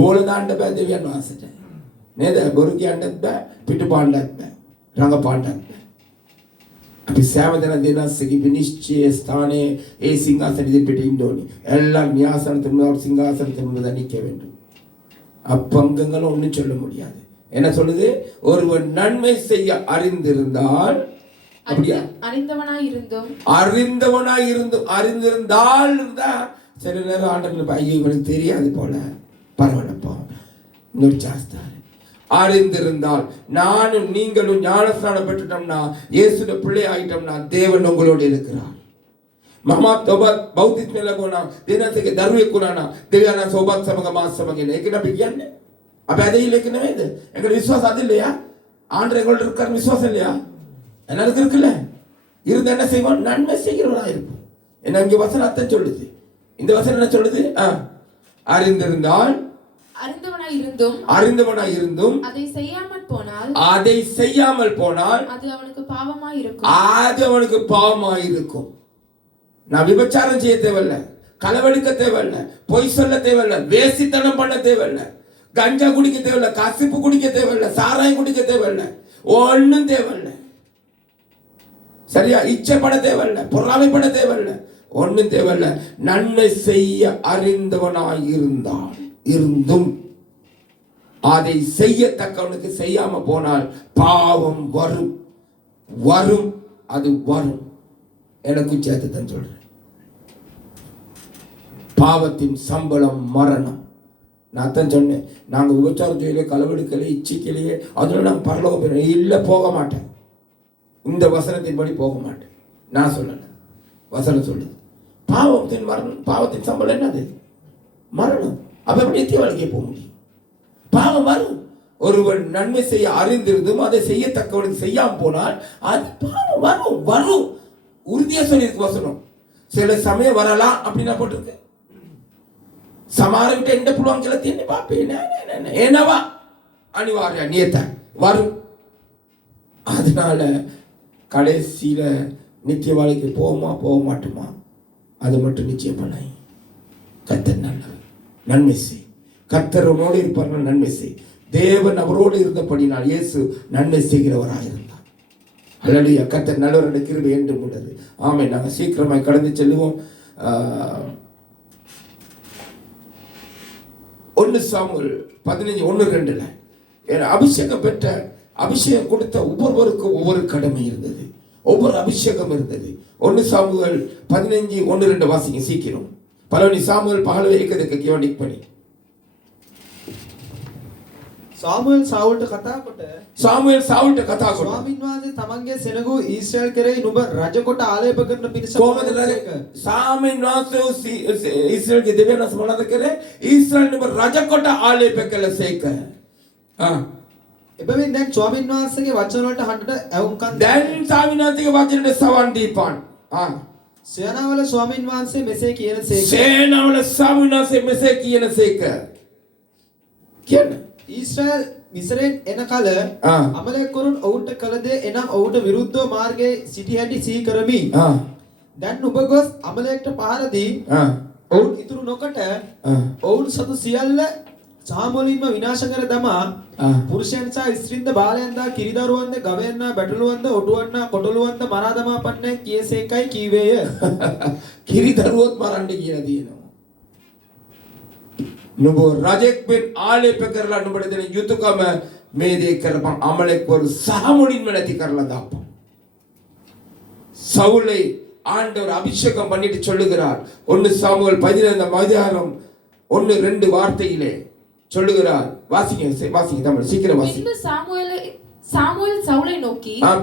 போல தாண்ட பே தேவியான்னு வாசிட்டேன். நேத பொறுக்கியாண்ட பே பிட்டு பாண்ட பே රඟපාන්නත් අපි සෑම දෙනාසගේ විනිශ්චය ස්ථානයේ ඒ සිංහාසන ඉදිරියට ඉන්න ඕනේ. எல்லாம் ஞாசன திருநாள் சிங்காசன திருநாள் தான் நிற்க வேண்டும். அப்பங்கங்களும் ஒன்றும் சொல்ல முடியாது. என்ன சொல்லுது? ஒருவன் நன்மை செய்ய அறிந்திருந்தால் அப்படியா அறிந்தவனாய் இருந்தும் அறிந்திருந்தால் தான் சில நேரம் ஆண்டவனுக்கு ஐயோ இவனுக்கு தெரியாது போல பரவாயில்லப்பா இன்னொரு ஜாஸ்தி அறிந்திருந்தால் நானும் நீங்களும் ஞானஸ்நானம் பெற்றுட்டோம்னா இயேசுவின் பிள்ளை ஆயிட்டோம்னா தேவன் உங்களோடு இருக்கிறார். මම ඔබ බෞද්ධ ලැබුණා දෙනසක දරුවෙක් වුණා නම් දෙවියන් සෝබත් සමග මාස් සමගින් ඒකනේ අපි කියන්නේ. අපි ඇදහිල්ල එක නෙමෙයිද? எங்க விசுவாசம் அது இல்லையா? ஆண்டவர் எங்களோட இருக்கிற விசுவாசம் இல்லையா? என்னது இருக்குல்ல? இருந்து என்ன செய்வோம்? நன்மை செய்கிறவரா இருப்போம். என்ன இங்க வசனம் அர்த்தம் சொல்லுது. இந்த வசனம் என்ன சொல்லுது? அறிந்திருந்தால் அறிந்தவனாய் இருந்தும் அதை செய்யாமல் போனால் அது அவனுக்கு பாவமாய் இருக்கும். நான் விபச்சாரம் செய்ய தேவையில்ல, களவெடுக்க தேவையில்ல, பொய் சொல்ல தேவையில்ல, வேசித்தனம் பண்ண தேவையில்ல, கஞ்சா குடிக்க தேவையில்ல, கசிப்பு குடிக்க தேவையில்ல, சாராயம் குடிக்க தேவையில்ல, ஒன்றும் தேவையில்ல. சரியா? இச்சைப்பட தேவையில்ல, பொறாமைப்பட தேவையில்ல, ஒன்றும் தேவையில்ல. நன்மை செய்ய அறிந்தவனாய் இருந்தும் அதை செய்யத்தக்கவனுக்கு செய்யாம போனால் பாவம் வரும். அது வரும். எனக்கு சேர்த்து சொல்றேன். பாவத்தின் சம்பளம் மரணம். நான் தான் சொன்னேன், நாங்கள் விபச்சாரம் செய்யலையே, களவெடுக்கலையே, இச்சிக்கலையே, அதனால நாங்கள் பரலோகம் போயிடுறோம். இல்லை, போக மாட்டேன். இந்த வசனத்தின்படி போக மாட்டேன். நான் சொல்லலை, வசனம் சொல்லுது. பாவத்தின் மரணம், பாவத்தின் சம்பளம் என்னது? மரணம். அப்ப எப்படி நித்திய வாழ்க்கையை போக முடியும்? பாவம் வரும். ஒருவன் நன்மை செய்ய அறிந்திருந்தும் அதை செய்யத்தக்கவனுக்கு செய்யாம போனால் அது பாவம் வரும். வரும், உறுதியா சொல்லியிருக்கு வசனம். சில சமயம் வரலாம் அப்படின்னு போட்டிருக்கு. சமார விட்டு எந்த புழுவாங்க சில தீர்ந்து பார்ப்பேன் என்னவா அனிவாரியா நியத்த வரும். அதனால கடைசியில நித்திய வாழ்க்கை போகுமா போக மாட்டோமா அது மட்டும் நிச்சயம் பண்ண. கர்த்தர் நல்லவர், நன்மை செய். கர்த்தர் உன்னோடு இருப்பார்கள், நன்மை செய். தேவன் அவரோடு இருந்தபடினால் இயேசு நன்மை செய்கிறவராக இருந்தார். அல்லேலூயா. கர்த்தர் நல்லவருடைய கிருபை என்றும் உள்ளது. ஆமென். நாங்கள் சீக்கிரமாய் கடந்து செல்லுவோம். 1 சாமுவேல் 15:1-2 அபிஷேகம் பெற்ற, அபிஷேகம் கொடுத்த ஒவ்வொருவருக்கும் ஒவ்வொரு கடமை இருந்தது, ஒவ்வொரு அபிஷேகம் இருந்தது. 1 சாமுவேல் 15:1-2 வாசிங்க சீக்கிரம். பலவனி சாமுவேல் පහළව 1-2 කියවන්න ඉක්මනින්. සාමුවෙල් සාවුල්ට කතා කොට ස්වාමීන් වහන්සේ තමන්ගේ සෙනඟු ඊශ්‍රායල් කෙරෙහි නුඹ රජ කොට ආලේප කරන පිරිස කොහොමද ස්වාමීන් වහන්සේ ඊශ්‍රායල්ගේ දෙවියන් වහන්සේ මොනවද කරේ? ඊශ්‍රායල් නුඹ රජ කොට ආලේප කළසේක. එබැවින් දැන් ස්වාමීන් වහන්සේගේ වචන වලට හඬට ඇහුම්කන් දැන් ස්වාමීන් වහන්සේගේ වචනට සවන් දීපන්. සේනාවල ස්වාමීන් වහන්සේ මෙසේ කියනසේක. සේනාවල ස්වාමීන් වහන්සේ මෙසේ කියනසේක. කියන්න. ඊශ්‍රායල් මිස්රයෙන් එන කල අමලෙක්වරුන් ඔවුන්ට කළ දේ එනම් ඔවුන්ට විරුද්ධව මාර්ගයේ සිටි හැටි සිහි කරමි. දැන් නුඹ ගොස් අමලෙක්ට පහර දී ඔවුන් ඉතුරු නොකොට ඔවුන් සතු සියල්ල සාමුවෙලින්ම විනාශ කර දමා පුරුෂයන් සහ ස්ත්‍රීන්ද බාලයන්ද කිරිදරුවන්ද ගවයන්ද බැටළුවන්ද ඔටුවන්ද කොටළුවන්ද මරා දමා පන්නේ කීසේකයි කීවේය. කිරිදරුවොත් මරන්න කියලා තියෙනවා. නුඹ රජෙක් වෙන් ආලේප කරලා නුඹට දෙන යුතුයකම මේ දේ කරපන්. අමලෙක්වරු සාමුලින්ම නැති කරලා දාපන්. சவுலை ஆண்டவர் அபிஷேகம் பண்ணிட்டு சொல்லுகிறார். 1 சாமுவேல் 15:1-2 வார்த்தையிலே சொல்லுகிறார். வாசிங்க தமிழ் சீக்கிரம் வாசிங்க.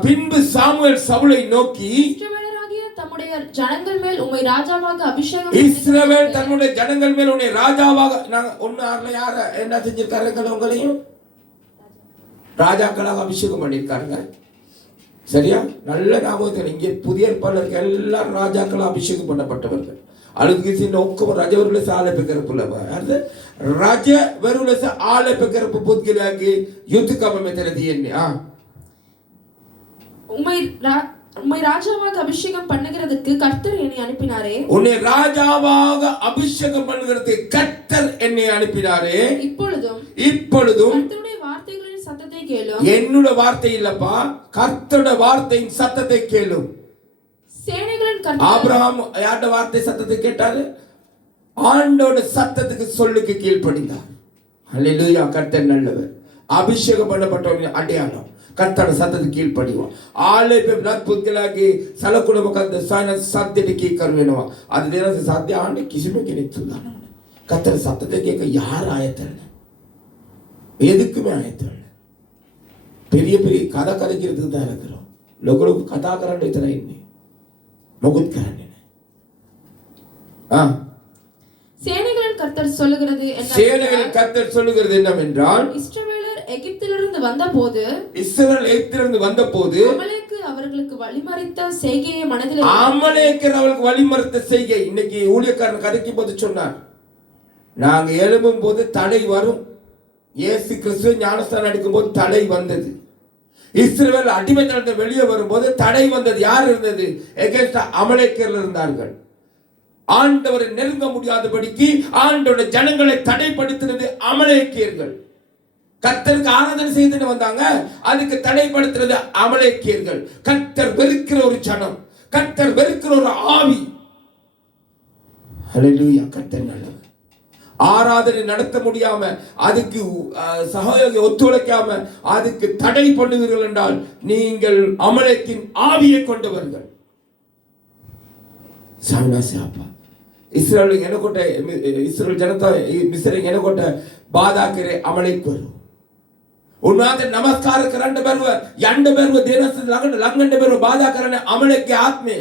பின்பு சாமுவேல் சவுலை நோக்கி இஸ்ரவேலராகிய தம்முடைய ஜனங்கள் மேல் உம்மை ராஜாவாக அபிஷேகம் இஸ்ரவேல் தன்னுடைய ஜனங்கள் மேல் உன்னை ராஜாவாக நாங்க 1:6ல யார என்ன செஞ்சிருக்காங்க? உங்களையும் ராஜாக்களாக அபிஷேகம் பண்ணிருக்காங்க. சரியா? நல்ல ஞாபகத்தில் இங்கே புதிய ஏற்பாடுகளுக்கு எல்லாரும் ராஜாக்களாக அபிஷேகம் பண்ணப்பட்டவர்கள். අලුත්ගිසි ඔක්කොම රජවරු ලෙස ආලේප කරපු ලබා. හරිද? රජවරු ලෙස ආලේප කරපු පුද්ගලයාගේ යුතුයකම මෙතන තියෙන්නේ. உம்மை ராஜாவாக அபிஷேகம் பண்ணுகிறதுக்கு கர்த்தர் என்னை அனுப்பினாரே. உன்னை ராஜாவாக அபிஷேகம் பண்ணுகிறதுக்கு கர்த்தர் என்னை அனுப்பினாரே. இப்பொழுதும் கர்த்தருடைய வார்த்தைகளின் சத்தத்தை கேளும். என்னோட வார்த்தை இல்லப்பா, கர்த்தருடைய வார்த்தையின் சத்தத்தை கேளும். சேனைகளின் கர்த்தர் ஆபிரகாம் யாரோட வார்த்தை சத்தத்தை கேட்டாரு? ஆண்டோட சத்தத்துக்கு சொல்லுக்கு கீழ்ப்படிந்தார். ஹல்லேலூயா. கர்த்தர் நல்லவர். அபிஷேகம் பண்ணப்பட்டவங்க அடையாளம் කත්තට සතද කීල් පඩිවා. ආලේපේ බ්ලඩ් පුද්ගලයාගේ සලකුණ මොකද්ද? සයිනස් සද්දෙට කී කර වෙනවා. අද දෙනස සද්ද ආන්නේ කිසිම කෙනෙක් සුදානම් නැහැ. කත්තට සතදක එක யார் ஆயத்தன? எதுக்குமே ஆயத்தன. பெரிய பெரிய கதை கதைக்கிறதுக்கு தான் இருக்கிறோம். லோகலோக கதா කරන්න විතරයි ඉන්නේ. මොකුත් කරන්නේ නැහැ. சேனைகளின் கர்த்தர் சொல்லுகிறது என்னவென்றால் இஸ்ரவேலர் எகிப்திலிருந்து வந்தபோது அமலேக்கு அவர்களுக்கு வழிமறித்த செய்கையை மனதில் இன்னைக்கு ஊழியக்காரன் கதைக்கும் போது சொன்னார், நாங்க எழும்பும் போது தடை வரும். இயேசு கிறிஸ்து ஞானஸ்தானம் எடுக்கும் போது தடை வந்தது. இஸ்ரவேல் அடிமைத்தனத்தை வெளியே வரும்போது தடை வந்தது. யார் இருந்தது? எகேன்ஸ்ட் அமலேக்கர்கள் இருந்தார்கள். ஆண்டவரை நெருங்க முடியாதபடிக்கு ஆண்டவருடைய ஜனங்களை தடைப்படுத்தினது அமலேக்கியர்கள். கர்த்தருக்கு ஆராதனை செய்து வந்தாங்க, அதுக்கு தடைப்படுத்துறது அமலேக்கியர்கள். கர்த்தர் வெறுக்கிற ஒரு ஜனம், கர்த்தர் வெறுக்கிற ஒரு ஆவி. ஹல்லேலூயா. கர்த்தர் நல்லவர். ஆராதனை நடத்த முடியாம, அதுக்கு சகோதரரை ஒத்துழைக்காம, அதுக்கு தடை பண்ணுவீர்கள் என்றால் நீங்கள் அமலேக்கின் ஆவியை கொண்டவர்கள். சாமினாசி அப்பா ඉස්රායල් එනකොට ඉස්රායල් ජනතාව මිස්රයෙන් එනකොට බාධා කරේ අමලෙක්වරු. උන්වහන්සේ නමස්කාර කරන්න බැරුව යන්න බැරුව දේවස්ස ළඟට ලඟන්න බැරුව බාධා කරන අමලෙක්ගේ ආත්මය.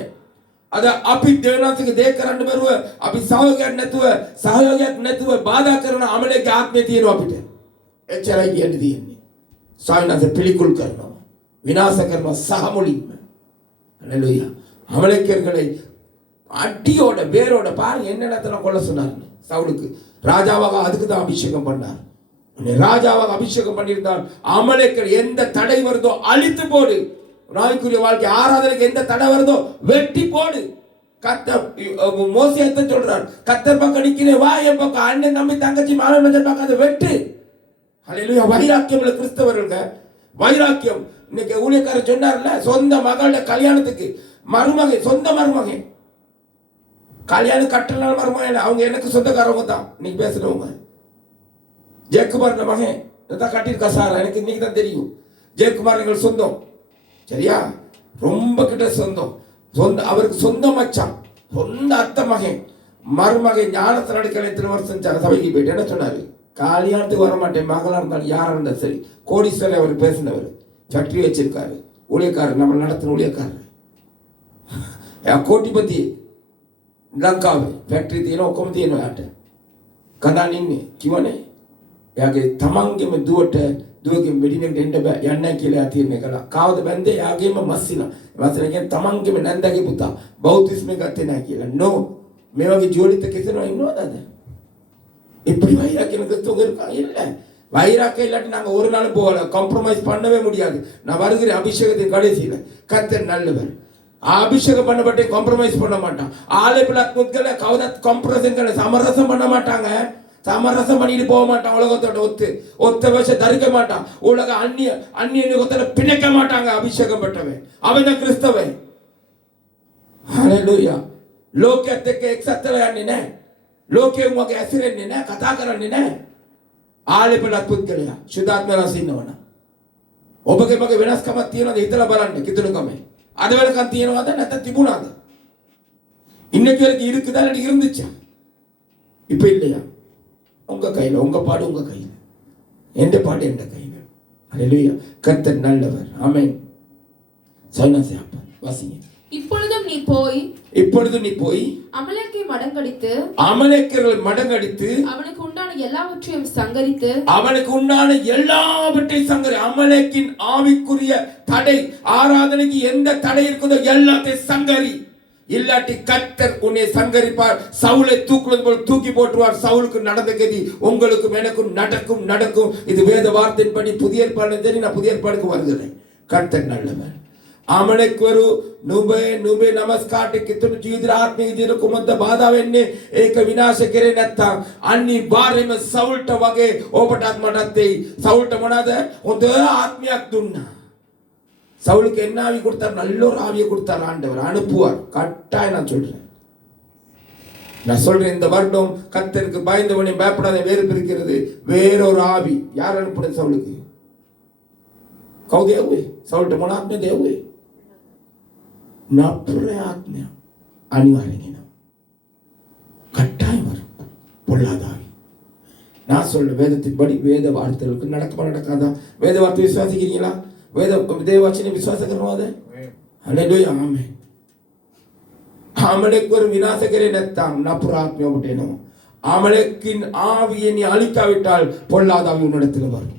අද අපි දේවනාථගේ දේ කරන්න බැරුව අපි සහයෝගයක් නැතුව බාධා කරන අමලෙක්ගේ ආත්මය තියෙනවා අපිට. එච්චරයි කියන්න තියෙන්නේ. සායනස පිළිකුල් කරනවා. විනාශ කරනවා සහ මුලින්ම. ஹல்லேலூயா. அமலேக்கியர்களை அடியோட வேரோட பாருங்க என்ன இடத்துல கொல்ல சொன்னார் சவுலுக்கு. ராஜாவாக அதுக்கு தான் அபிஷேகம் பண்ணார். ராஜாவாக அபிஷேகம் பண்ணியிருந்தால் அமலேக்கியர் எந்த தடை வருதோ அழித்து போடு. நாய்க்குரிய வாழ்க்கை ஆராதனைக்கு எந்த தடை வருதோ வெட்டி போடு. மோசேத்தை சொல்றார், கத்தர் பக்கம் நிக்கிறேன், வா என் பக்கம், அண்ணன் தம்பி தங்கச்சி மாமன் மஞ்சள் பக்கம் அதை வெட்டு. ஹல்லேலூயா. வைராக்கியம் உள்ள கிறிஸ்தவர்கள் வைராக்கியம். இன்னைக்கு ஊழியக்காரர் சொன்னார்ல, சொந்த மகளோட கல்யாணத்துக்கு மருமகன், சொந்த மருமகன் கல்யாணம் கட்டணால் மருமகன், அவங்க எனக்கு சொந்தக்காரவங்க தான். இன்னைக்கு பேசுறவங்க ஜெயக்குமார் மகன் தான் கட்டியிருக்கா சார், எனக்கு இன்னைக்கு தான் தெரியும். ஜெயக்குமார் எங்கள் சொந்தம், சரியா, ரொம்ப கிட்ட சொந்தம். அவருக்கு சொந்த மச்சான், சொந்த அத்தை மகன், மருமகன் ஞானத்தில் அடிக்கலை இத்தனை வருஷம் சபைக்கு போயிட்டு என்ன சொன்னாரு, கல்யாணத்துக்கு வர மாட்டேன், மகளா இருந்தாலும் யாரா இருந்தாலும் சரி. கோடீஸ்வரர் அவர் பேசினவர், சட்டி வச்சிருக்காரு, ஊழியக்காரர், நம்ம நடத்தின ஊழியக்காரர். ಕೋಟಿಪತಿ ಲಂಕಾವೆ ಫ್ಯಾಕ್ಟ್ರಿ තියෙන ඔක්කොම තියෙන යාට කඳන් ඉන්නේ කිවනේ යාගේ තමන්ගේම දුවගේ මෙඩිනෙන් දෙන්න බෑ යන්නේ කියලා තියෙන එක කාවද බැන්දේ යාගේම මස්සිනා මස්සිනා කියන්නේ තමන්ගේම නැන්දගේ පුතා බෞද්ධිස්මේ ගත්තේ නැහැ කියලා නෝ මේ වගේ ජෝලිත කෙසෙනවා ඉන්නවද இப்படி வைராக்கியம் கிறிஸ்துவங்க இருக்காங்க இல்ல வைராக்கியம் இல்லாட்டி நாங்க ஒரு நாள் போகல காம்ப்ரமைஸ் பண்ணவே முடியாது நான் வருகிற அபிஷேகத்தின் கடைசியில கர்த்தர் நல்லவர் அபிஷேகம் பண்ணப்பட்டு காம்ப்ரமைஸ் பண்ண மாட்டான் ஆலயத்துல கவதத் காம்ப்ரமைஸ் சமரசம் பண்ண மாட்டாங்க சமரசம் பண்ணிட்டு போக மாட்டான் உலகத்தோட ஒத்த வயசு தரிக்க மாட்டான் உலக அந்நிய பிணைக்க மாட்டாங்க அபிஷேகம் பெற்றவன் அவன் தான் கிறிஸ்தவன் ஹல்லேலூயா லோகத்துக்கு எக்ஸத்தல அண்ணினே ලෝකයේ වගේ ඇසිරෙන්නේ නැහැ කතා කරන්නේ නැහැ ආලෙපලක් පුද්ගලයා සුදාත්ම රසින්නවන ඔබගේ මගේ වෙනස්කමක් තියෙනවද හිතලා බලන්න කිතුණුකම අද වෙනකන් තියෙනවද නැත්නම් තිබුණාද இன்னைக்கு வரைக்கும் இருக்குதா இல்ல இருந்துச்சா இப்ப இல்லையா உங்க கையில உங்க பாடு உங்க கையில எந்த பாடு எந்த கையில ஹல்லேலூயா கர்த்தர் நல்லவர் ஆமென் சைனஸ் அப்ப வாசிங்க இப்பொழுதும் நீ போய் அமலேக்கை மடங்கடித்து அவனுக்கு உண்டான எல்லாவற்றையும் சங்கரி அமலேக்கின் ஆவிக்குரிய தடை ஆராதனைக்கு எந்த தடை இருக்குதோ எல்லாத்தையும் சங்கரி இல்லாட்டி கர்த்தர் உன்னை சங்கரிப்பார் சவுலை தூக்குவது போல் தூக்கி போட்டுவார் சவுலுக்கு நடந்த கதி உங்களுக்கும் எனக்கும் நடக்கும் இது வேத வார்த்தையின்படி புதிய ஏற்பாடு சரி நான் புதிய ஏற்பாடுக்கு வருகிறேன் கர்த்தர் நல்லவர் අමනෙක්වරු නුඹේ නමස්කාරට කිතුණු ජීවිත ආත්මික ජීවිත කුමද්ද බාධා වෙන්නේ ඒක විනාශ කරේ නැත්තම් අනිවාර්යයෙන්ම සවුල්ට වගේ ඔබටත් මටත් දෙයි සවුල්ට මොනවාද හොඳ ආත්මයක් දුන්නා சவுலுக்கு என்ன ஆவி கொடுத்தார் நல்ல ஒரு ஆவியை கொடுத்தார் ஆண்டவர் அனுப்புவார் கட்டாயம் நான் சொல்றேன் இந்த வருடம் கர்த்தருக்கு பயந்தவனே பயப்படாத வேறு பிரிக்கிறது வேறொரு ஆவி யார் அனுப்புறது சவுலுக்கு කවුද යවුවේ සවුල්ට මොන ආත්මයද යවුවේ නපුර ආත්මය අනිවාර්යෙන් එනවා கட்டாயம் வரும் பொல்லாத ஆவி நான் சொல்ற வேதத்தின்படி வேத வார்த்தைகளுக்கு நடக்குமா நடக்காதா வேத வார்த்தை விசுவாசிக்கிறீங்களா தேவ வசனம் விசுவாசம் කරනවද ஹல்லேலூயா ஆமென் ஆமலேக்கு விநாசகரே නැත්තම් නපුර ආත්මය ඔබට එනවා ஆமலேக்கின் ஆவியை நீ அழிக்காவிட்டால் பொல்லாத ஆவி உன்னிடத்தில் வரும்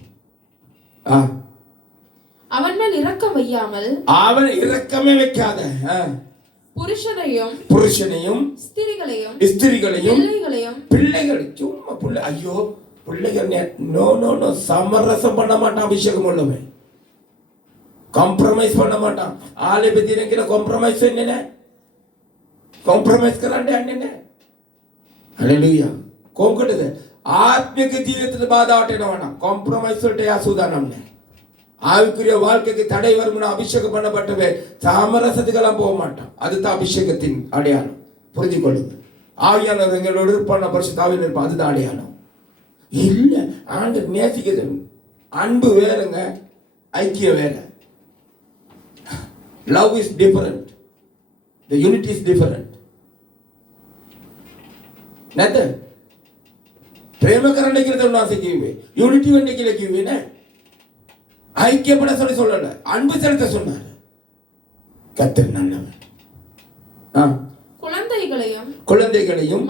அவன் மேல் இரக்கம் வையாமல் அவன் இரக்கமே வைக்காத புருஷனையும் ஸ்திரீகளையும் பிள்ளைகள் சும்மா பிள்ளை ஐயோ பிள்ளைகள் நோ சமரசம் பண்ண மாட்டான் அபிஷேகம் உள்ளவன் காம்ப்ரமைஸ் பண்ண மாட்டான் ஆளை பத்தி இருக்கிற காம்ப்ரமைஸ் என்ன காம்ப்ரமைஸ் करांडे अन्य हालेलुया कोंकटද ආත්මික ජීවිතේ බාධාට එනවා காம்ப்ரமைஸ் වලට යා සූදානම් නැහැ ஆவிக்குரிய வாழ்க்கைக்கு தடை வரும்னா அபிஷேகம் பண்ணப்பட்டவே சாமரசத்துக்கெல்லாம் போக மாட்டான் அதுதான் அபிஷேகத்தின் அடையாளம் புரிஞ்சு கொள்ளுங்க ஆவியானவர் எங்களோட இருப்பான பரிசுத்த ஆவியானவர் இருப்பான் அதுதான் அடையாளம் இல்ல ஆண்டவர் நேசிக்கிறது அன்பு வேறங்க ஐக்கியம் வேற love is different the unity is different නැත ප්‍රේම කරන්න කියලා උන්වහන්සේ කිව්වේ யூனிட்டி වෙන්න කියලා කිව්වේ නෑ ஐக்கியப்பட சொல்லல அன்பு செலுத்த சொன்னார் கர்த்தர் நல்லவர் குழந்தைகளையும்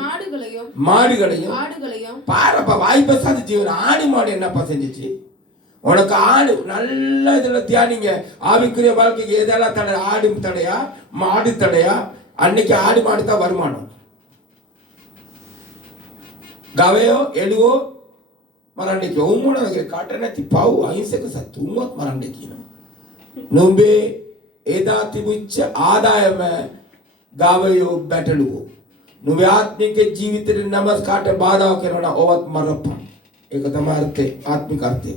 மாடுகளையும் பாருப்பா வாய்ப்பை சாதிச்சு ஆடு மாடு என்னப்பா செஞ்சிச்சு உனக்கு ஆடு நல்ல இதுல தியானிங்க ஆவிக்குரிய வாழ்க்கைக்கு எதெல்லாம் தடை ஆடு தடையா மாடு தடையா அன்னைக்கு ஆடு மாடு தான் வருமானம் ගවයෝ එළුවෝ මරන්න කිව්වා. උම්මෝනගේ කාට නැති පව් අහිංසක සත්තු උම්මත් මරන්න කියනවා. නුඹේ එදා තිබුච්ච ආදායම ගවයෝ බැටළුවෝ. නුඹේ ආත්මික ජීවිතේ නමස්කාරට බාධා කරනවා ඔවත් මරපන්. ඒක තමයි අර්ථය ආත්මික අර්ථය.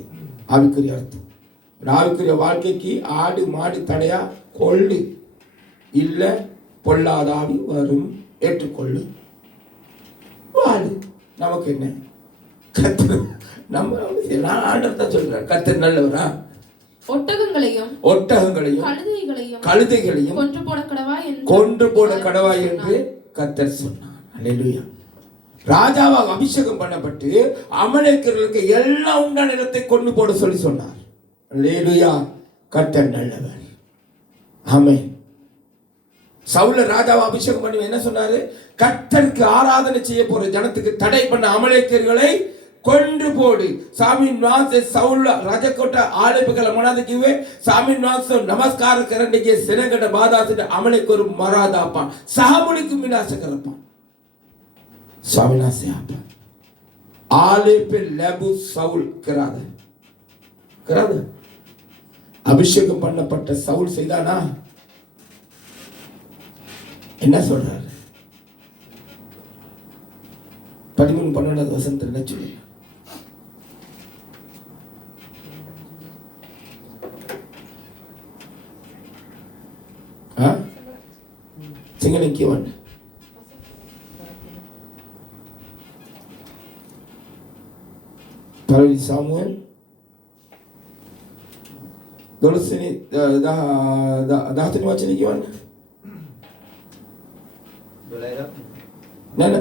ஆவிக்குரிய அர்த்தம். ஆவிக்குரிய வாழ்க்கைக்கு ஆடு மாடு தடையா கொள்ளு இல்ல பொல்லாத ஆவி வரும் ஏற்றுக்கொள்ளு வாழு. நமக்கு என்ன கர்த்தர் நம்ம நான் ஆண்டவர் தான் சொல்றேன் கர்த்தர் நல்லவரா ஒட்டகங்களையும் கழுதைகளையும் கொன்று போட கடவா என்று கர்த்தர் சொன்னார். அல்லேலூயா. ராஜாவாக அபிஷேகம் பண்ணப்பட்டு அமலேக்கர்களுக்கு எல்லா உண்டான இடத்தை கொண்டு போட சொல்லி சொன்னார். அல்லேலூயா. கர்த்தர் நல்லவர். ஆமென். சவுல ராஜாவை அபிஷேகம் பண்ணி என்ன சொன்னாரு? கர்த்தருக்கு ஆராதனை செய்ய போற ஜனத்துக்கு தடை பண்ண அமலேக்கர்களை கொன்று போடு. சாமியின் வாச சவுல රජකොට ආලේප කළ මොනවද කිව්වේ? சாமியின் வாச නමස්කාර කරන්න ගිය සෙනඟට බාධා සිට අමලේකරු මරා දාපන්. සහමුලිකු විනාශ කරපන්. स्वामी से आले पे लैबु सவுல் कराத அபிஷேகம் பண்ணப்பட்ட சவுல் செய்தானா? என்ன சொல்றாரு? 13-12 வசனத்துல என்ன சொல்லு? சிங்களம் කියවන්න. පළවෙනි සාමුවෙල් 12 වචනේ කියවන්න. 12 නෑ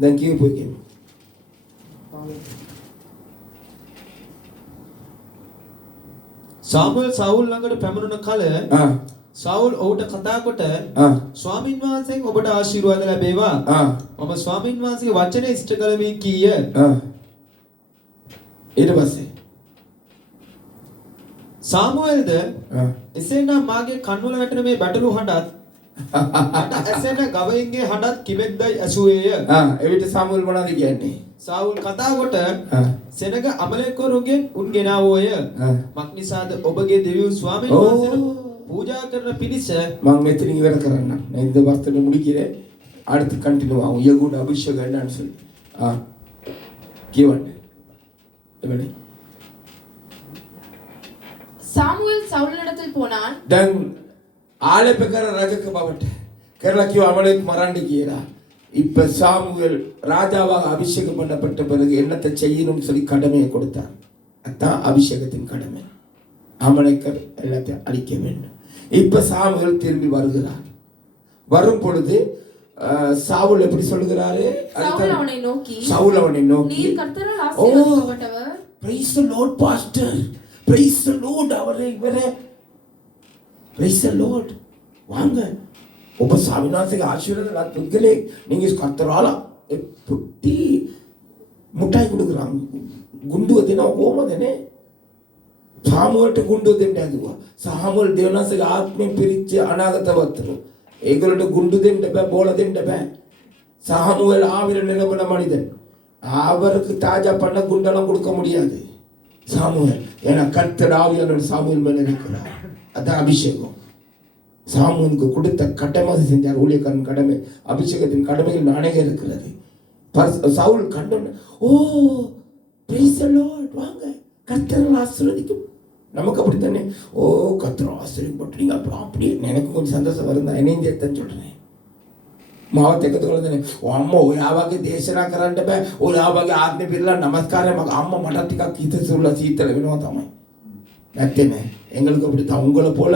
දැන් කියපු එකේ සාමුවෙල් සවුල් ළඟට පැමිණුණ කල සවුල් ඔහුට කතා කොට ස්වාමින් වහන්සේගෙන් ඔබට ආශිර්වාද ලැබේවා. මම ස්වාමින් වහන්සේගේ වචනේ ඉෂ්ට කරමින් කීය. ඊට පස්සේ සාමුවෙල්ද එසේනම් මාගේ කන්වල වැටෙන මේ බැටළු හඬත් එසේන ගවයින්ගේ හඬත් කිමෙක්දයි ඇසුවේය. එවිට සාමුවෙල් මොනවද කියන්නේ? සාවුල් කතා කොට සෙනග අමලේකරුගෙන් උන් ගෙනාවෝය. මක්නිසාද ඔබගේ දෙවියන් ස්වාමීන් වහන්සේට பூஜா කරන පිණිස මම මෙතනින් ඉවර කරන්න. நான் இந்த வார்த்தையை முடிக்கிறேன். அடுத்து கண்டினியூ ஆகும். யகுட அபிஷேகம் என்னன்னு சொல்லி කියවන්න. එවනේ சாமுவேல் சவுலினிடத்தில் போனான். දැන් ආලේපකර රජක බවට කරලා කිව්ව අමලේක් මරන්න කියලා. இப்ப சாமுவேல் ராஜாவாக அபிஷேகம் பண்ணப்பட்ட பிறகு என்னத்தை செய்யணும்னு சொல்லி கடமையை கொடுத்தார். அதான் அபிஷேகத்தின் கடமை. அமலேக்கர் எல்லாத்தையும் அழிக்க வேண்டும். இப்ப சாமுவேல் திரும்பி வருகிறார். வரும் பொழுது சாவுல் எப்படி சொல்லுகிறாரு? சவுல் அவனை நோக்கி நீ கர்த்தரால் ஆசீர்வதிக்கப்பட்டவர். praise the lord pastor, praise the lord. அவரே இவரே praise the lord. வாங்க ඔබ ස්වාමීනාථගේ ආශිර්වාද ලත් පුද්ගලෙක්. நீங்க கர்த்தரால පුටි මුටයි கொடுக்குறாங்க. குண்டுව දෙනවා කොහමදනේ? සාමුවල්ට ගුණ්ඩු දෙන්න ඇදුවා. සාමුවල් දෙවනාසගේ ආත්මයෙන් පිරිච්ච අනාගතවත්තරු. ඒගොල්ලන්ට ගුණ්ඩු දෙන්න බෑ, බෝල දෙන්න බෑ. சாமுவேல் ஆவில நிரம்பின மனிதன். அவருக்கு தாஜா பண்ண குண்டெல்லாம் கொடுக்க முடியாது சாமுவேல். ஏன்னா கர்த்தர் ஆவியானவர் சாமுவேல் மேல இருக்கிறார். அதான் அபிஷேகம். சாமுவேலுக்கு கொடுத்த கடமை செஞ்சார். ஊழியக்காரன் கடமை, அபிஷேகத்தின் கடமைகள் நானே இருக்கிறது. சவுல் கண்டோன்னு ஓ praise the Lord வாங்க கர்த்தர் ஆசீர்வதிக்கும். நமக்கு அப்படித்தானே ஓ கர்த்தர் ஆசீர்வதிப்பட்டீங்க அப்படி எனக்கு கொஞ்சம் சந்தோஷம் வருந்தா என்னையும் சேர்த்தேன்னு சொல்றேன். මාවත් එකතු කරලා දෙන්නේ. අම්මා ඔයා වගේ දේශනා කරන්න බෑ. ඔයා වගේ ආත්මෙ පිරලා නමස්කාරය මම අම්මා මට ටිකක් හිතසුල්ලා සීතල වෙනවා තමයි. නැත්තේ எங்களுக்கு அப்படி தான். உங்களை போல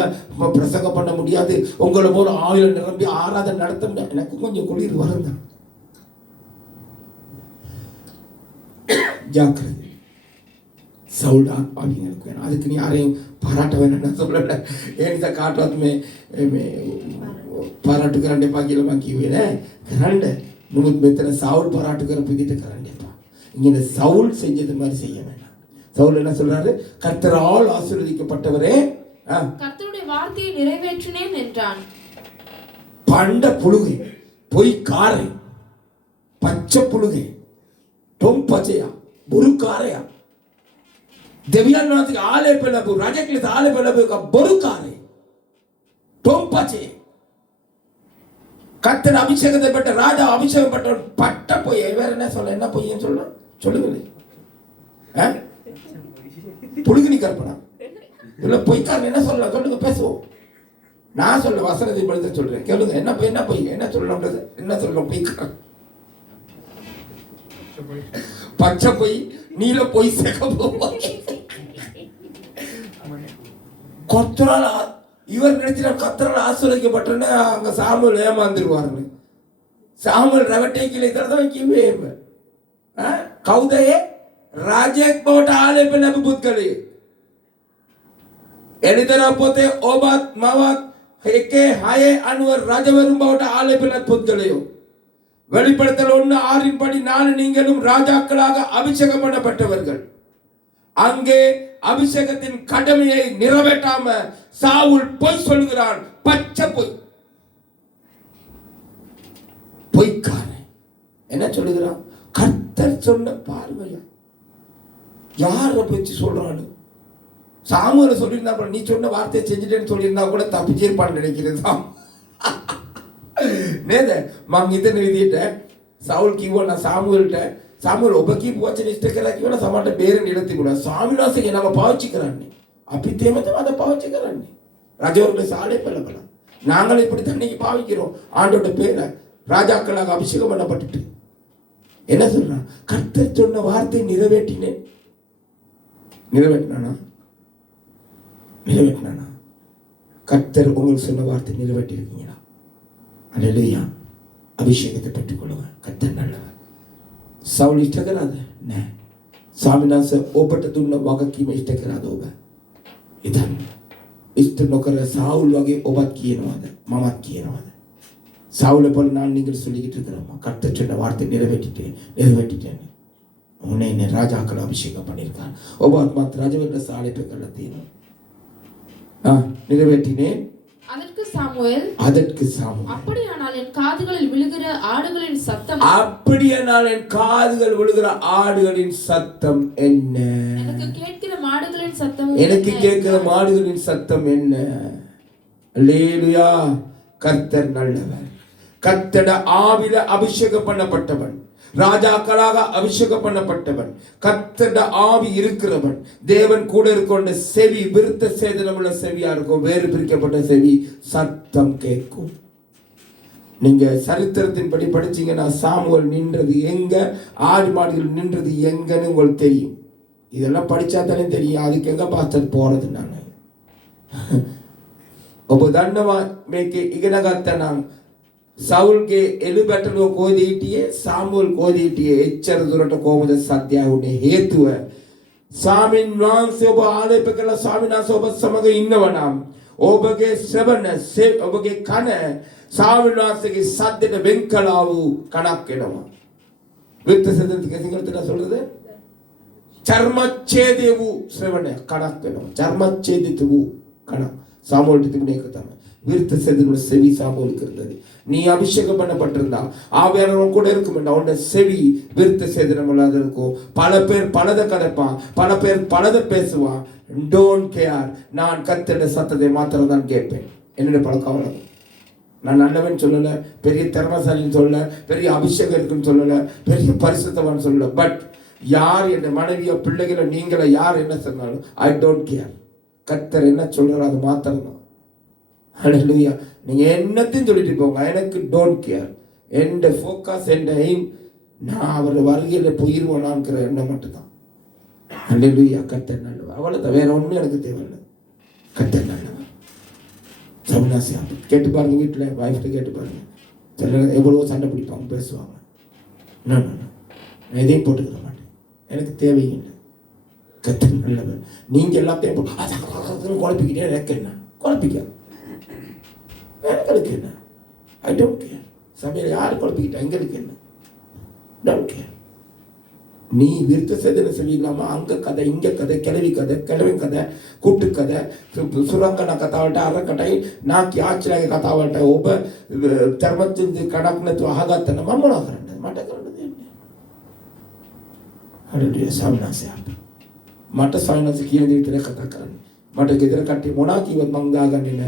பிரசங்கம் பண்ண முடியாது, உங்களை போல ஆவில நிரம்பி ஆராதனை நடத்த முடியாது. எனக்கு கொஞ்சம் குளிர் வருந்தா. ஜாக்கிரதை. சவுல் ஆத்மாவிங்களுக்கு வேணும். அதுக்கு நீ யாரையும் பாராட்ட வேணும்னு சொல்லல. ஏன் காட்டுமே பாராட்டு கரண்டே பாக்கியில பாக்கிவேனே கரண்ட நுமுத் மெத்தனை சவுல் பாராட்டுக்கிற புதிட்டு கரண்டேப்பா. இங்க இந்த சவுல் செஞ்சது மாதிரி செய்ய வேண்டாம். சவுல் என்ன சொல்றாரு? கர்த்தரால் ஆசீர்வதிக்கப்பட்டவரே கர்த்தருடைய வார்த்தையை நிறைவேற்றினேன் என்றான். பண்ட புழுகை, பொய்க்காரை, பச்சை புழுகை, டொம்பச்சையா, புருக்காரையா, දෙවියන් ආලේ පෙළපු රජකලේ ආලේ පෙළපු එක බොරුකාරේ டொம்பச்சே. கர்த்தர் அபிஷேகத்தை பெற்ற ராஜா அபிஷேகம் பெற்ற பட்ட பொய். வேற என்ன சொல்ல? என்ன பொய்ன்னு சொல்ல சொல்லுங்களே. புழுகினி கற்பனா இல்ல பொய்க்காரன் என்ன சொல்ல சொல்லுங்க, பேசுவோம். நான் சொல்ல வசனத்தை படுத்த சொல்றேன், கேளுங்க. என்ன பொய் என்ன பொய் என்ன சொல்லணும்ன்றது என்ன சொல்லணும்? பொய்க்காரன் பச்சை பொய் நீல பொய் சேர்க்க போவோம். கர்த்தரால் இவர் நினைச்சார் கர்த்தரால் ஆசீர்வதிக்கப்பட்டோன்னு அங்க சாமுவேல் ஏமாந்துருவாருன்னு. சாமுவேல் රැවටේ කියලා ඉතල තමයි කිව්වේ එහෙම. කවුද ඒ? රාජෙක් බවට ආලේප ලැබු පුද්ගලයෙක්. එළිදර පොතේ ඔබත් මවත් 1:6 අනුව රජවරුන් බවට ආලේප ලැබු පුද්ගලයෝ. வெளிப்படுத்தல் 1:6 படி 4 நீங்களும் ராஜாக்களாக அபிஷேகம் பண்ணப்பட்டவர்கள். அங்கே அபிஷேகத்தின் கடமையை நிறைவேற்றாம சாவுல் பொய் சொல்கிறான். பச்சை பொய், பொய்க்காரன். என்ன சொல்லுகிறான்? கர்த்தர் சொன்ன பார்வையா யார பற்றி சொல்றாரு? சாமுவேல் சொல்லியிருந்தா கூட நீ சொன்ன வார்த்தையை செஞ்சுட்டேன்னு சொல்லியிருந்தா கூட தப்பிச்சிருப்பான்னு நினைக்கிறது தான். නේද? මං හිතන විදිහට සවුල් කිව්වා සාමුවෙල්ට සාමුවෙල් ඔබ කියපු වචන ඉෂ්ට කළා කියලා සමහරට බේරෙන්න ඉඩ තිබුණා. ස්වාමීන් වහන්සේගේ නම පාවිච්චි කරන්නේ. අපිත් එහෙම තමයි අද පාවිච්චි කරන්නේ. රජවරුගේ சாலே பலபல. நாங்கள் இப்படி தண்ணிக்கு பாவிக்கிறோம். ஆண்டோட பேரை ராஜாக்களாக அபிஷேகம் பண்ணப்பட்டுட்டு என்ன சொல்றான்? கர்த்தர் சொன்ன வார்த்தை நிறைவேற்றினேன். நிறைவேற்றினானா? நிறைவேற்றினானா? கர்த்தர் உங்களுக்கு சொன்ன வார்த்தை நிறைவேற்றி இருக்கீங்களா? அல்லேலூயா. அபிஷேகத்தை பெற்றுக்கொள்ளுங்க. கர்த்தர் நல்லவர். සවුල් ඉෂ්ට කරාද? නෑ. ස්වාමීන් වහන්සේ ඔබට දුන්න වගකීම ඉෂ්ට කරාද ඔබ? ඉතින් ඉෂ්ට නොකර සවුල් වගේ ඔබත් කියනවාද? මමත් කියනවාද? சவுலை போல நான் நீங்கள் சொல்லிக்கிட்டு இருக்கிறோமா? கர்த்தர் சொன்ன வார்த்தை நிறைவேற்றிட்டேன். உன்னை என்ன ராஜாக்கள் அபிஷேகம் பண்ணியிருக்கான். ஒவ்வொரு மாத்திர ராஜவர்களை சாலை பெக்கல தீரும் நிறைவேற்றினேன். அதற்கு சாமுவேல் அப்படியானால் என் காதுகளில் விழுகிற ஆடுகளின் சத்தம் என்ன? எனக்கு கேட்கிற மாடுகளின் சத்தம் என்ன? அல்லேலூயா. கர்த்தர் நல்லவர். கர்த்தட ஆவில அபிஷேகம் பண்ணப்பட்டவன், ராஜாக்களாக அபிஷேகம் பண்ணப்பட்டவன், கர்த்தட ஆவி இருக்கிறவன், தேவன் கூட இருக்க செவி விருத்த சேதனமுள்ள செவியா இருக்கும். வேறு பிரிக்கப்பட்ட செவி சத்தம் கேட்கும். நீங்க சரித்திரத்தின் படி படிச்சீங்கன்னா சாமுவேல் நின்றது எங்க, ஆடு மாடுகள் நின்றது எங்கன்னு உங்களுக்கு தெரியும். இதெல்லாம் படிச்சா தானே தெரியும். அதுக்கு எங்க பாஸ்டர் போறது? நான் ඔබ දන්නවා මේකේ ඉගෙන ගත්තා නම් සවුල්ගේ එළු බැටළුව කොහෙද හිටියේ? සාමුවෙල් කොහෙද හිටියේ? එච්චර දුරට කොහොමද සත්‍යය වුනේ? හේතුව ස්වාමීන් වහන්සේ ඔබ ආලේප කළ ස්වාමීන් වහන්සේ ඔබ සමග ඉන්නවනම් ඔබගේ ශ්‍රවණ ඔබගේ කන ස්වාමීන් වහන්සේගේ සද්දෙට වෙන් කළා වූ කණක් වෙනවා. විත්ත සදන්තික සිංහලට சொல்றது චර්මච්ඡේදේ වූ ශ්‍රවණ කණක් වෙනවා. චර්මච්ඡේදිත වූ කණක් சாமுவேல் திமுனேக்கு தான் விருத்த சேதனோட செவி சாமுவேலுக்கு இருந்தது. நீ அபிஷேகம் பண்ணப்பட்டிருந்தா ஆவியானவர் கூட இருக்கும். அவனோட செவி விருத்த சேதனம் இல்லாத இருக்கும். பல பேர் பலதை கதைப்பான், பல பேர் பலதை பேசுவான். Don't care. நான் கர்த்தருடைய சத்தத்தை மாத்திரம் தான் கேட்பேன். என்னோட பழக்கம். நான் நல்லவன் சொல்லல, பெரிய திறமசாலின்னு சொல்லல, பெரிய அபிஷேகம் இருக்குன்னு சொல்லல, பெரிய பரிசுத்தவான் சொல்லல. பட் யார் என் மனைவியோ பிள்ளைகளோ நீங்களோ யார் என்ன சொன்னாலும் ஐ டோன்ட் கேர். கர்த்தர் என்ன சொல்றாரோ அது மாத்திரம் தான். ஹல்லேலூயா. நீங்க என்னத்தையும் சொல்லிட்டு போங்க, எனக்கு don't care. N focus N aim நான் அவர் வருகையில போயிருவானாங்கிற எண்ணம் மட்டும்தான். ஹல்லேலூயா. கர்த்தர் நல்லவர். அவ்வளவுதான், வேற ஒன்றும் எனக்கு தேவையில்லை. கர்த்தர் நல்லவர். சமனாசியா கேட்டு பாருங்க, வீட்டில் வைஃப்ட்டு கேட்டு பாருங்க. சில எவ்வளவோ சண்டை பிடிப்பாங்க, பேசுவாங்க. நான் எதையும் போட்டுக்கிற மாட்டேன். எனக்கு தேவையில்லை. கர்த்தர் நல்லவர். நீங்க எல்லாத்தையும் குழப்பிக்கிட்டே எனக்கு என்ன குழப்பிக்க எனக்கு என்ன? I don't care. சபையில் யார் குழப்பிக்கிட்டா எங்களுக்கு என்ன? Don't care. நீ விருத்த சேதனை சொல்லிக்கலாமா? அங்க கதை, இங்க கதை, கிளவி கதை, கிழவின் கதை, கூட்டு கதை, சுரங்கன கத்தாவட்ட அறக்கட்டை ನಾಕಿ ಆಚೆಗೆ ಕಥಾವಟ ಒಬ್ಬ ಧರ್ಮದಿಂದ ಕಣಕ್ನತ್ತು ಆಘಾತನ ಮಮ್ಮಳಾಗರಂಡ ಮಠ ಕರಂಡದೆ ಹಡಡಿಯ ಸಾವನಾಸೆ ಆಪ ಮಠ ಸಾವನಾಸೆ ಕೀನ ದಿವಿತರೆ ಕಥಾ ಕರಣ ಮಠ ಗೆದರ ಕಟ್ಟಿ ಮೊಣಾಕಿ ಇವತ್ತು ಮಂಗಾಗಣ್ಣಿನ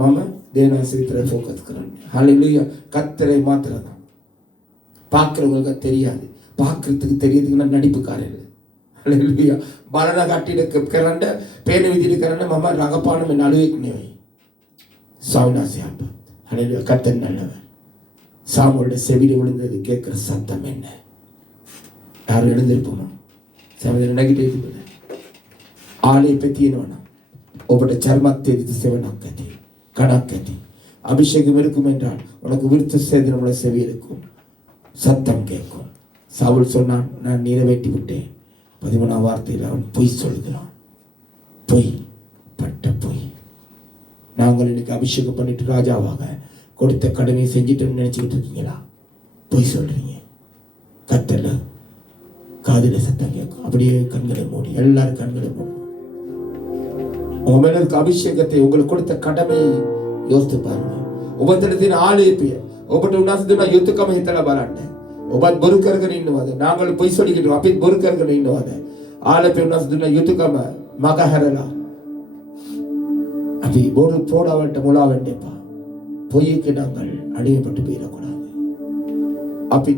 ಮಮ್ಮ ದೇವನಾಸೆ வித்தரை ஃபோக்கஸ் கரಣ. ஹalleluya. கர்த்தரை மாத்திரம் தான் பார்க்கிறவங்களுக்கு தெரியாது. பார்க்கறதுக்கு தெரியறதுக்குன்னா நடிப்புக்காரர். ஹalleluya. பலன கட்டிட கரண்ட பேன விதில கரண்ட மம்ம ரகபானம் என்ன அழுவேக்குனேவை சாவனாசே ஆப்ப. ஹalleluya. கர்த்தர் நல்லவர். சாமுவேலுடைய செவியில விழுந்தது கேட்கிற சத்தம் என்ன? யாரும் எழுந்திருப்போமா? சாமுவேல் நெகட்டிவ் இல்லை. ஆளை பற்றி என்ன வேணாம். ඔබට චර්මත්වයේ සෙවණක් ඇති, කණක් ඇති. அபிஷேகம் இருக்கும் என்றால் உனக்கு விருத்த சேதனமுள்ள செவி இருக்கும், சத்தம் கேட்கும். சவுல் சொன்னான், நான் நிறைவேற்றி விட்டேன். 13ஆம் வார்த்தையில் அவன் பொய் சொல்கிறான். பொய், பட்ட பொய். நாங்கள் இன்னைக்கு அபிஷேகம் பண்ணிட்டு ராஜாவாக கொடுத்த கடமையை செஞ்சுட்டோம்னு நினைச்சுக்கிட்டு இருக்கீங்களா? பொய் சொல்றீங்க. கத்தல காதில சத்தம் கேட்கும். அப்படியே கண்களை மூடி, எல்லாரும் கண்களை மூடி. உங்க மேல இருக்க அபிஷேகத்தை, உங்களுக்கு கொடுத்த கடமையை யோசித்து பாருங்க. உபத்திரத்தின் ஆலயப்பே ඔබට උනස් දුනා යුතුයකම හිතලා බලන්න. ඔබත් බොරු කරගෙන ඉන්නවද? නාගල පොයි සොඩිකිට අපිත් බොරු කරගෙන ඉන්නවද? ආලපේ උනස් දුනා යුතුයකම මග හැරලා අපි බොරු පොඩවලට මුලා වෙන්න එපා. பொய்க்கு நாங்கள் அடிமைப்பட்டு போயிடக்கூடாது. අපි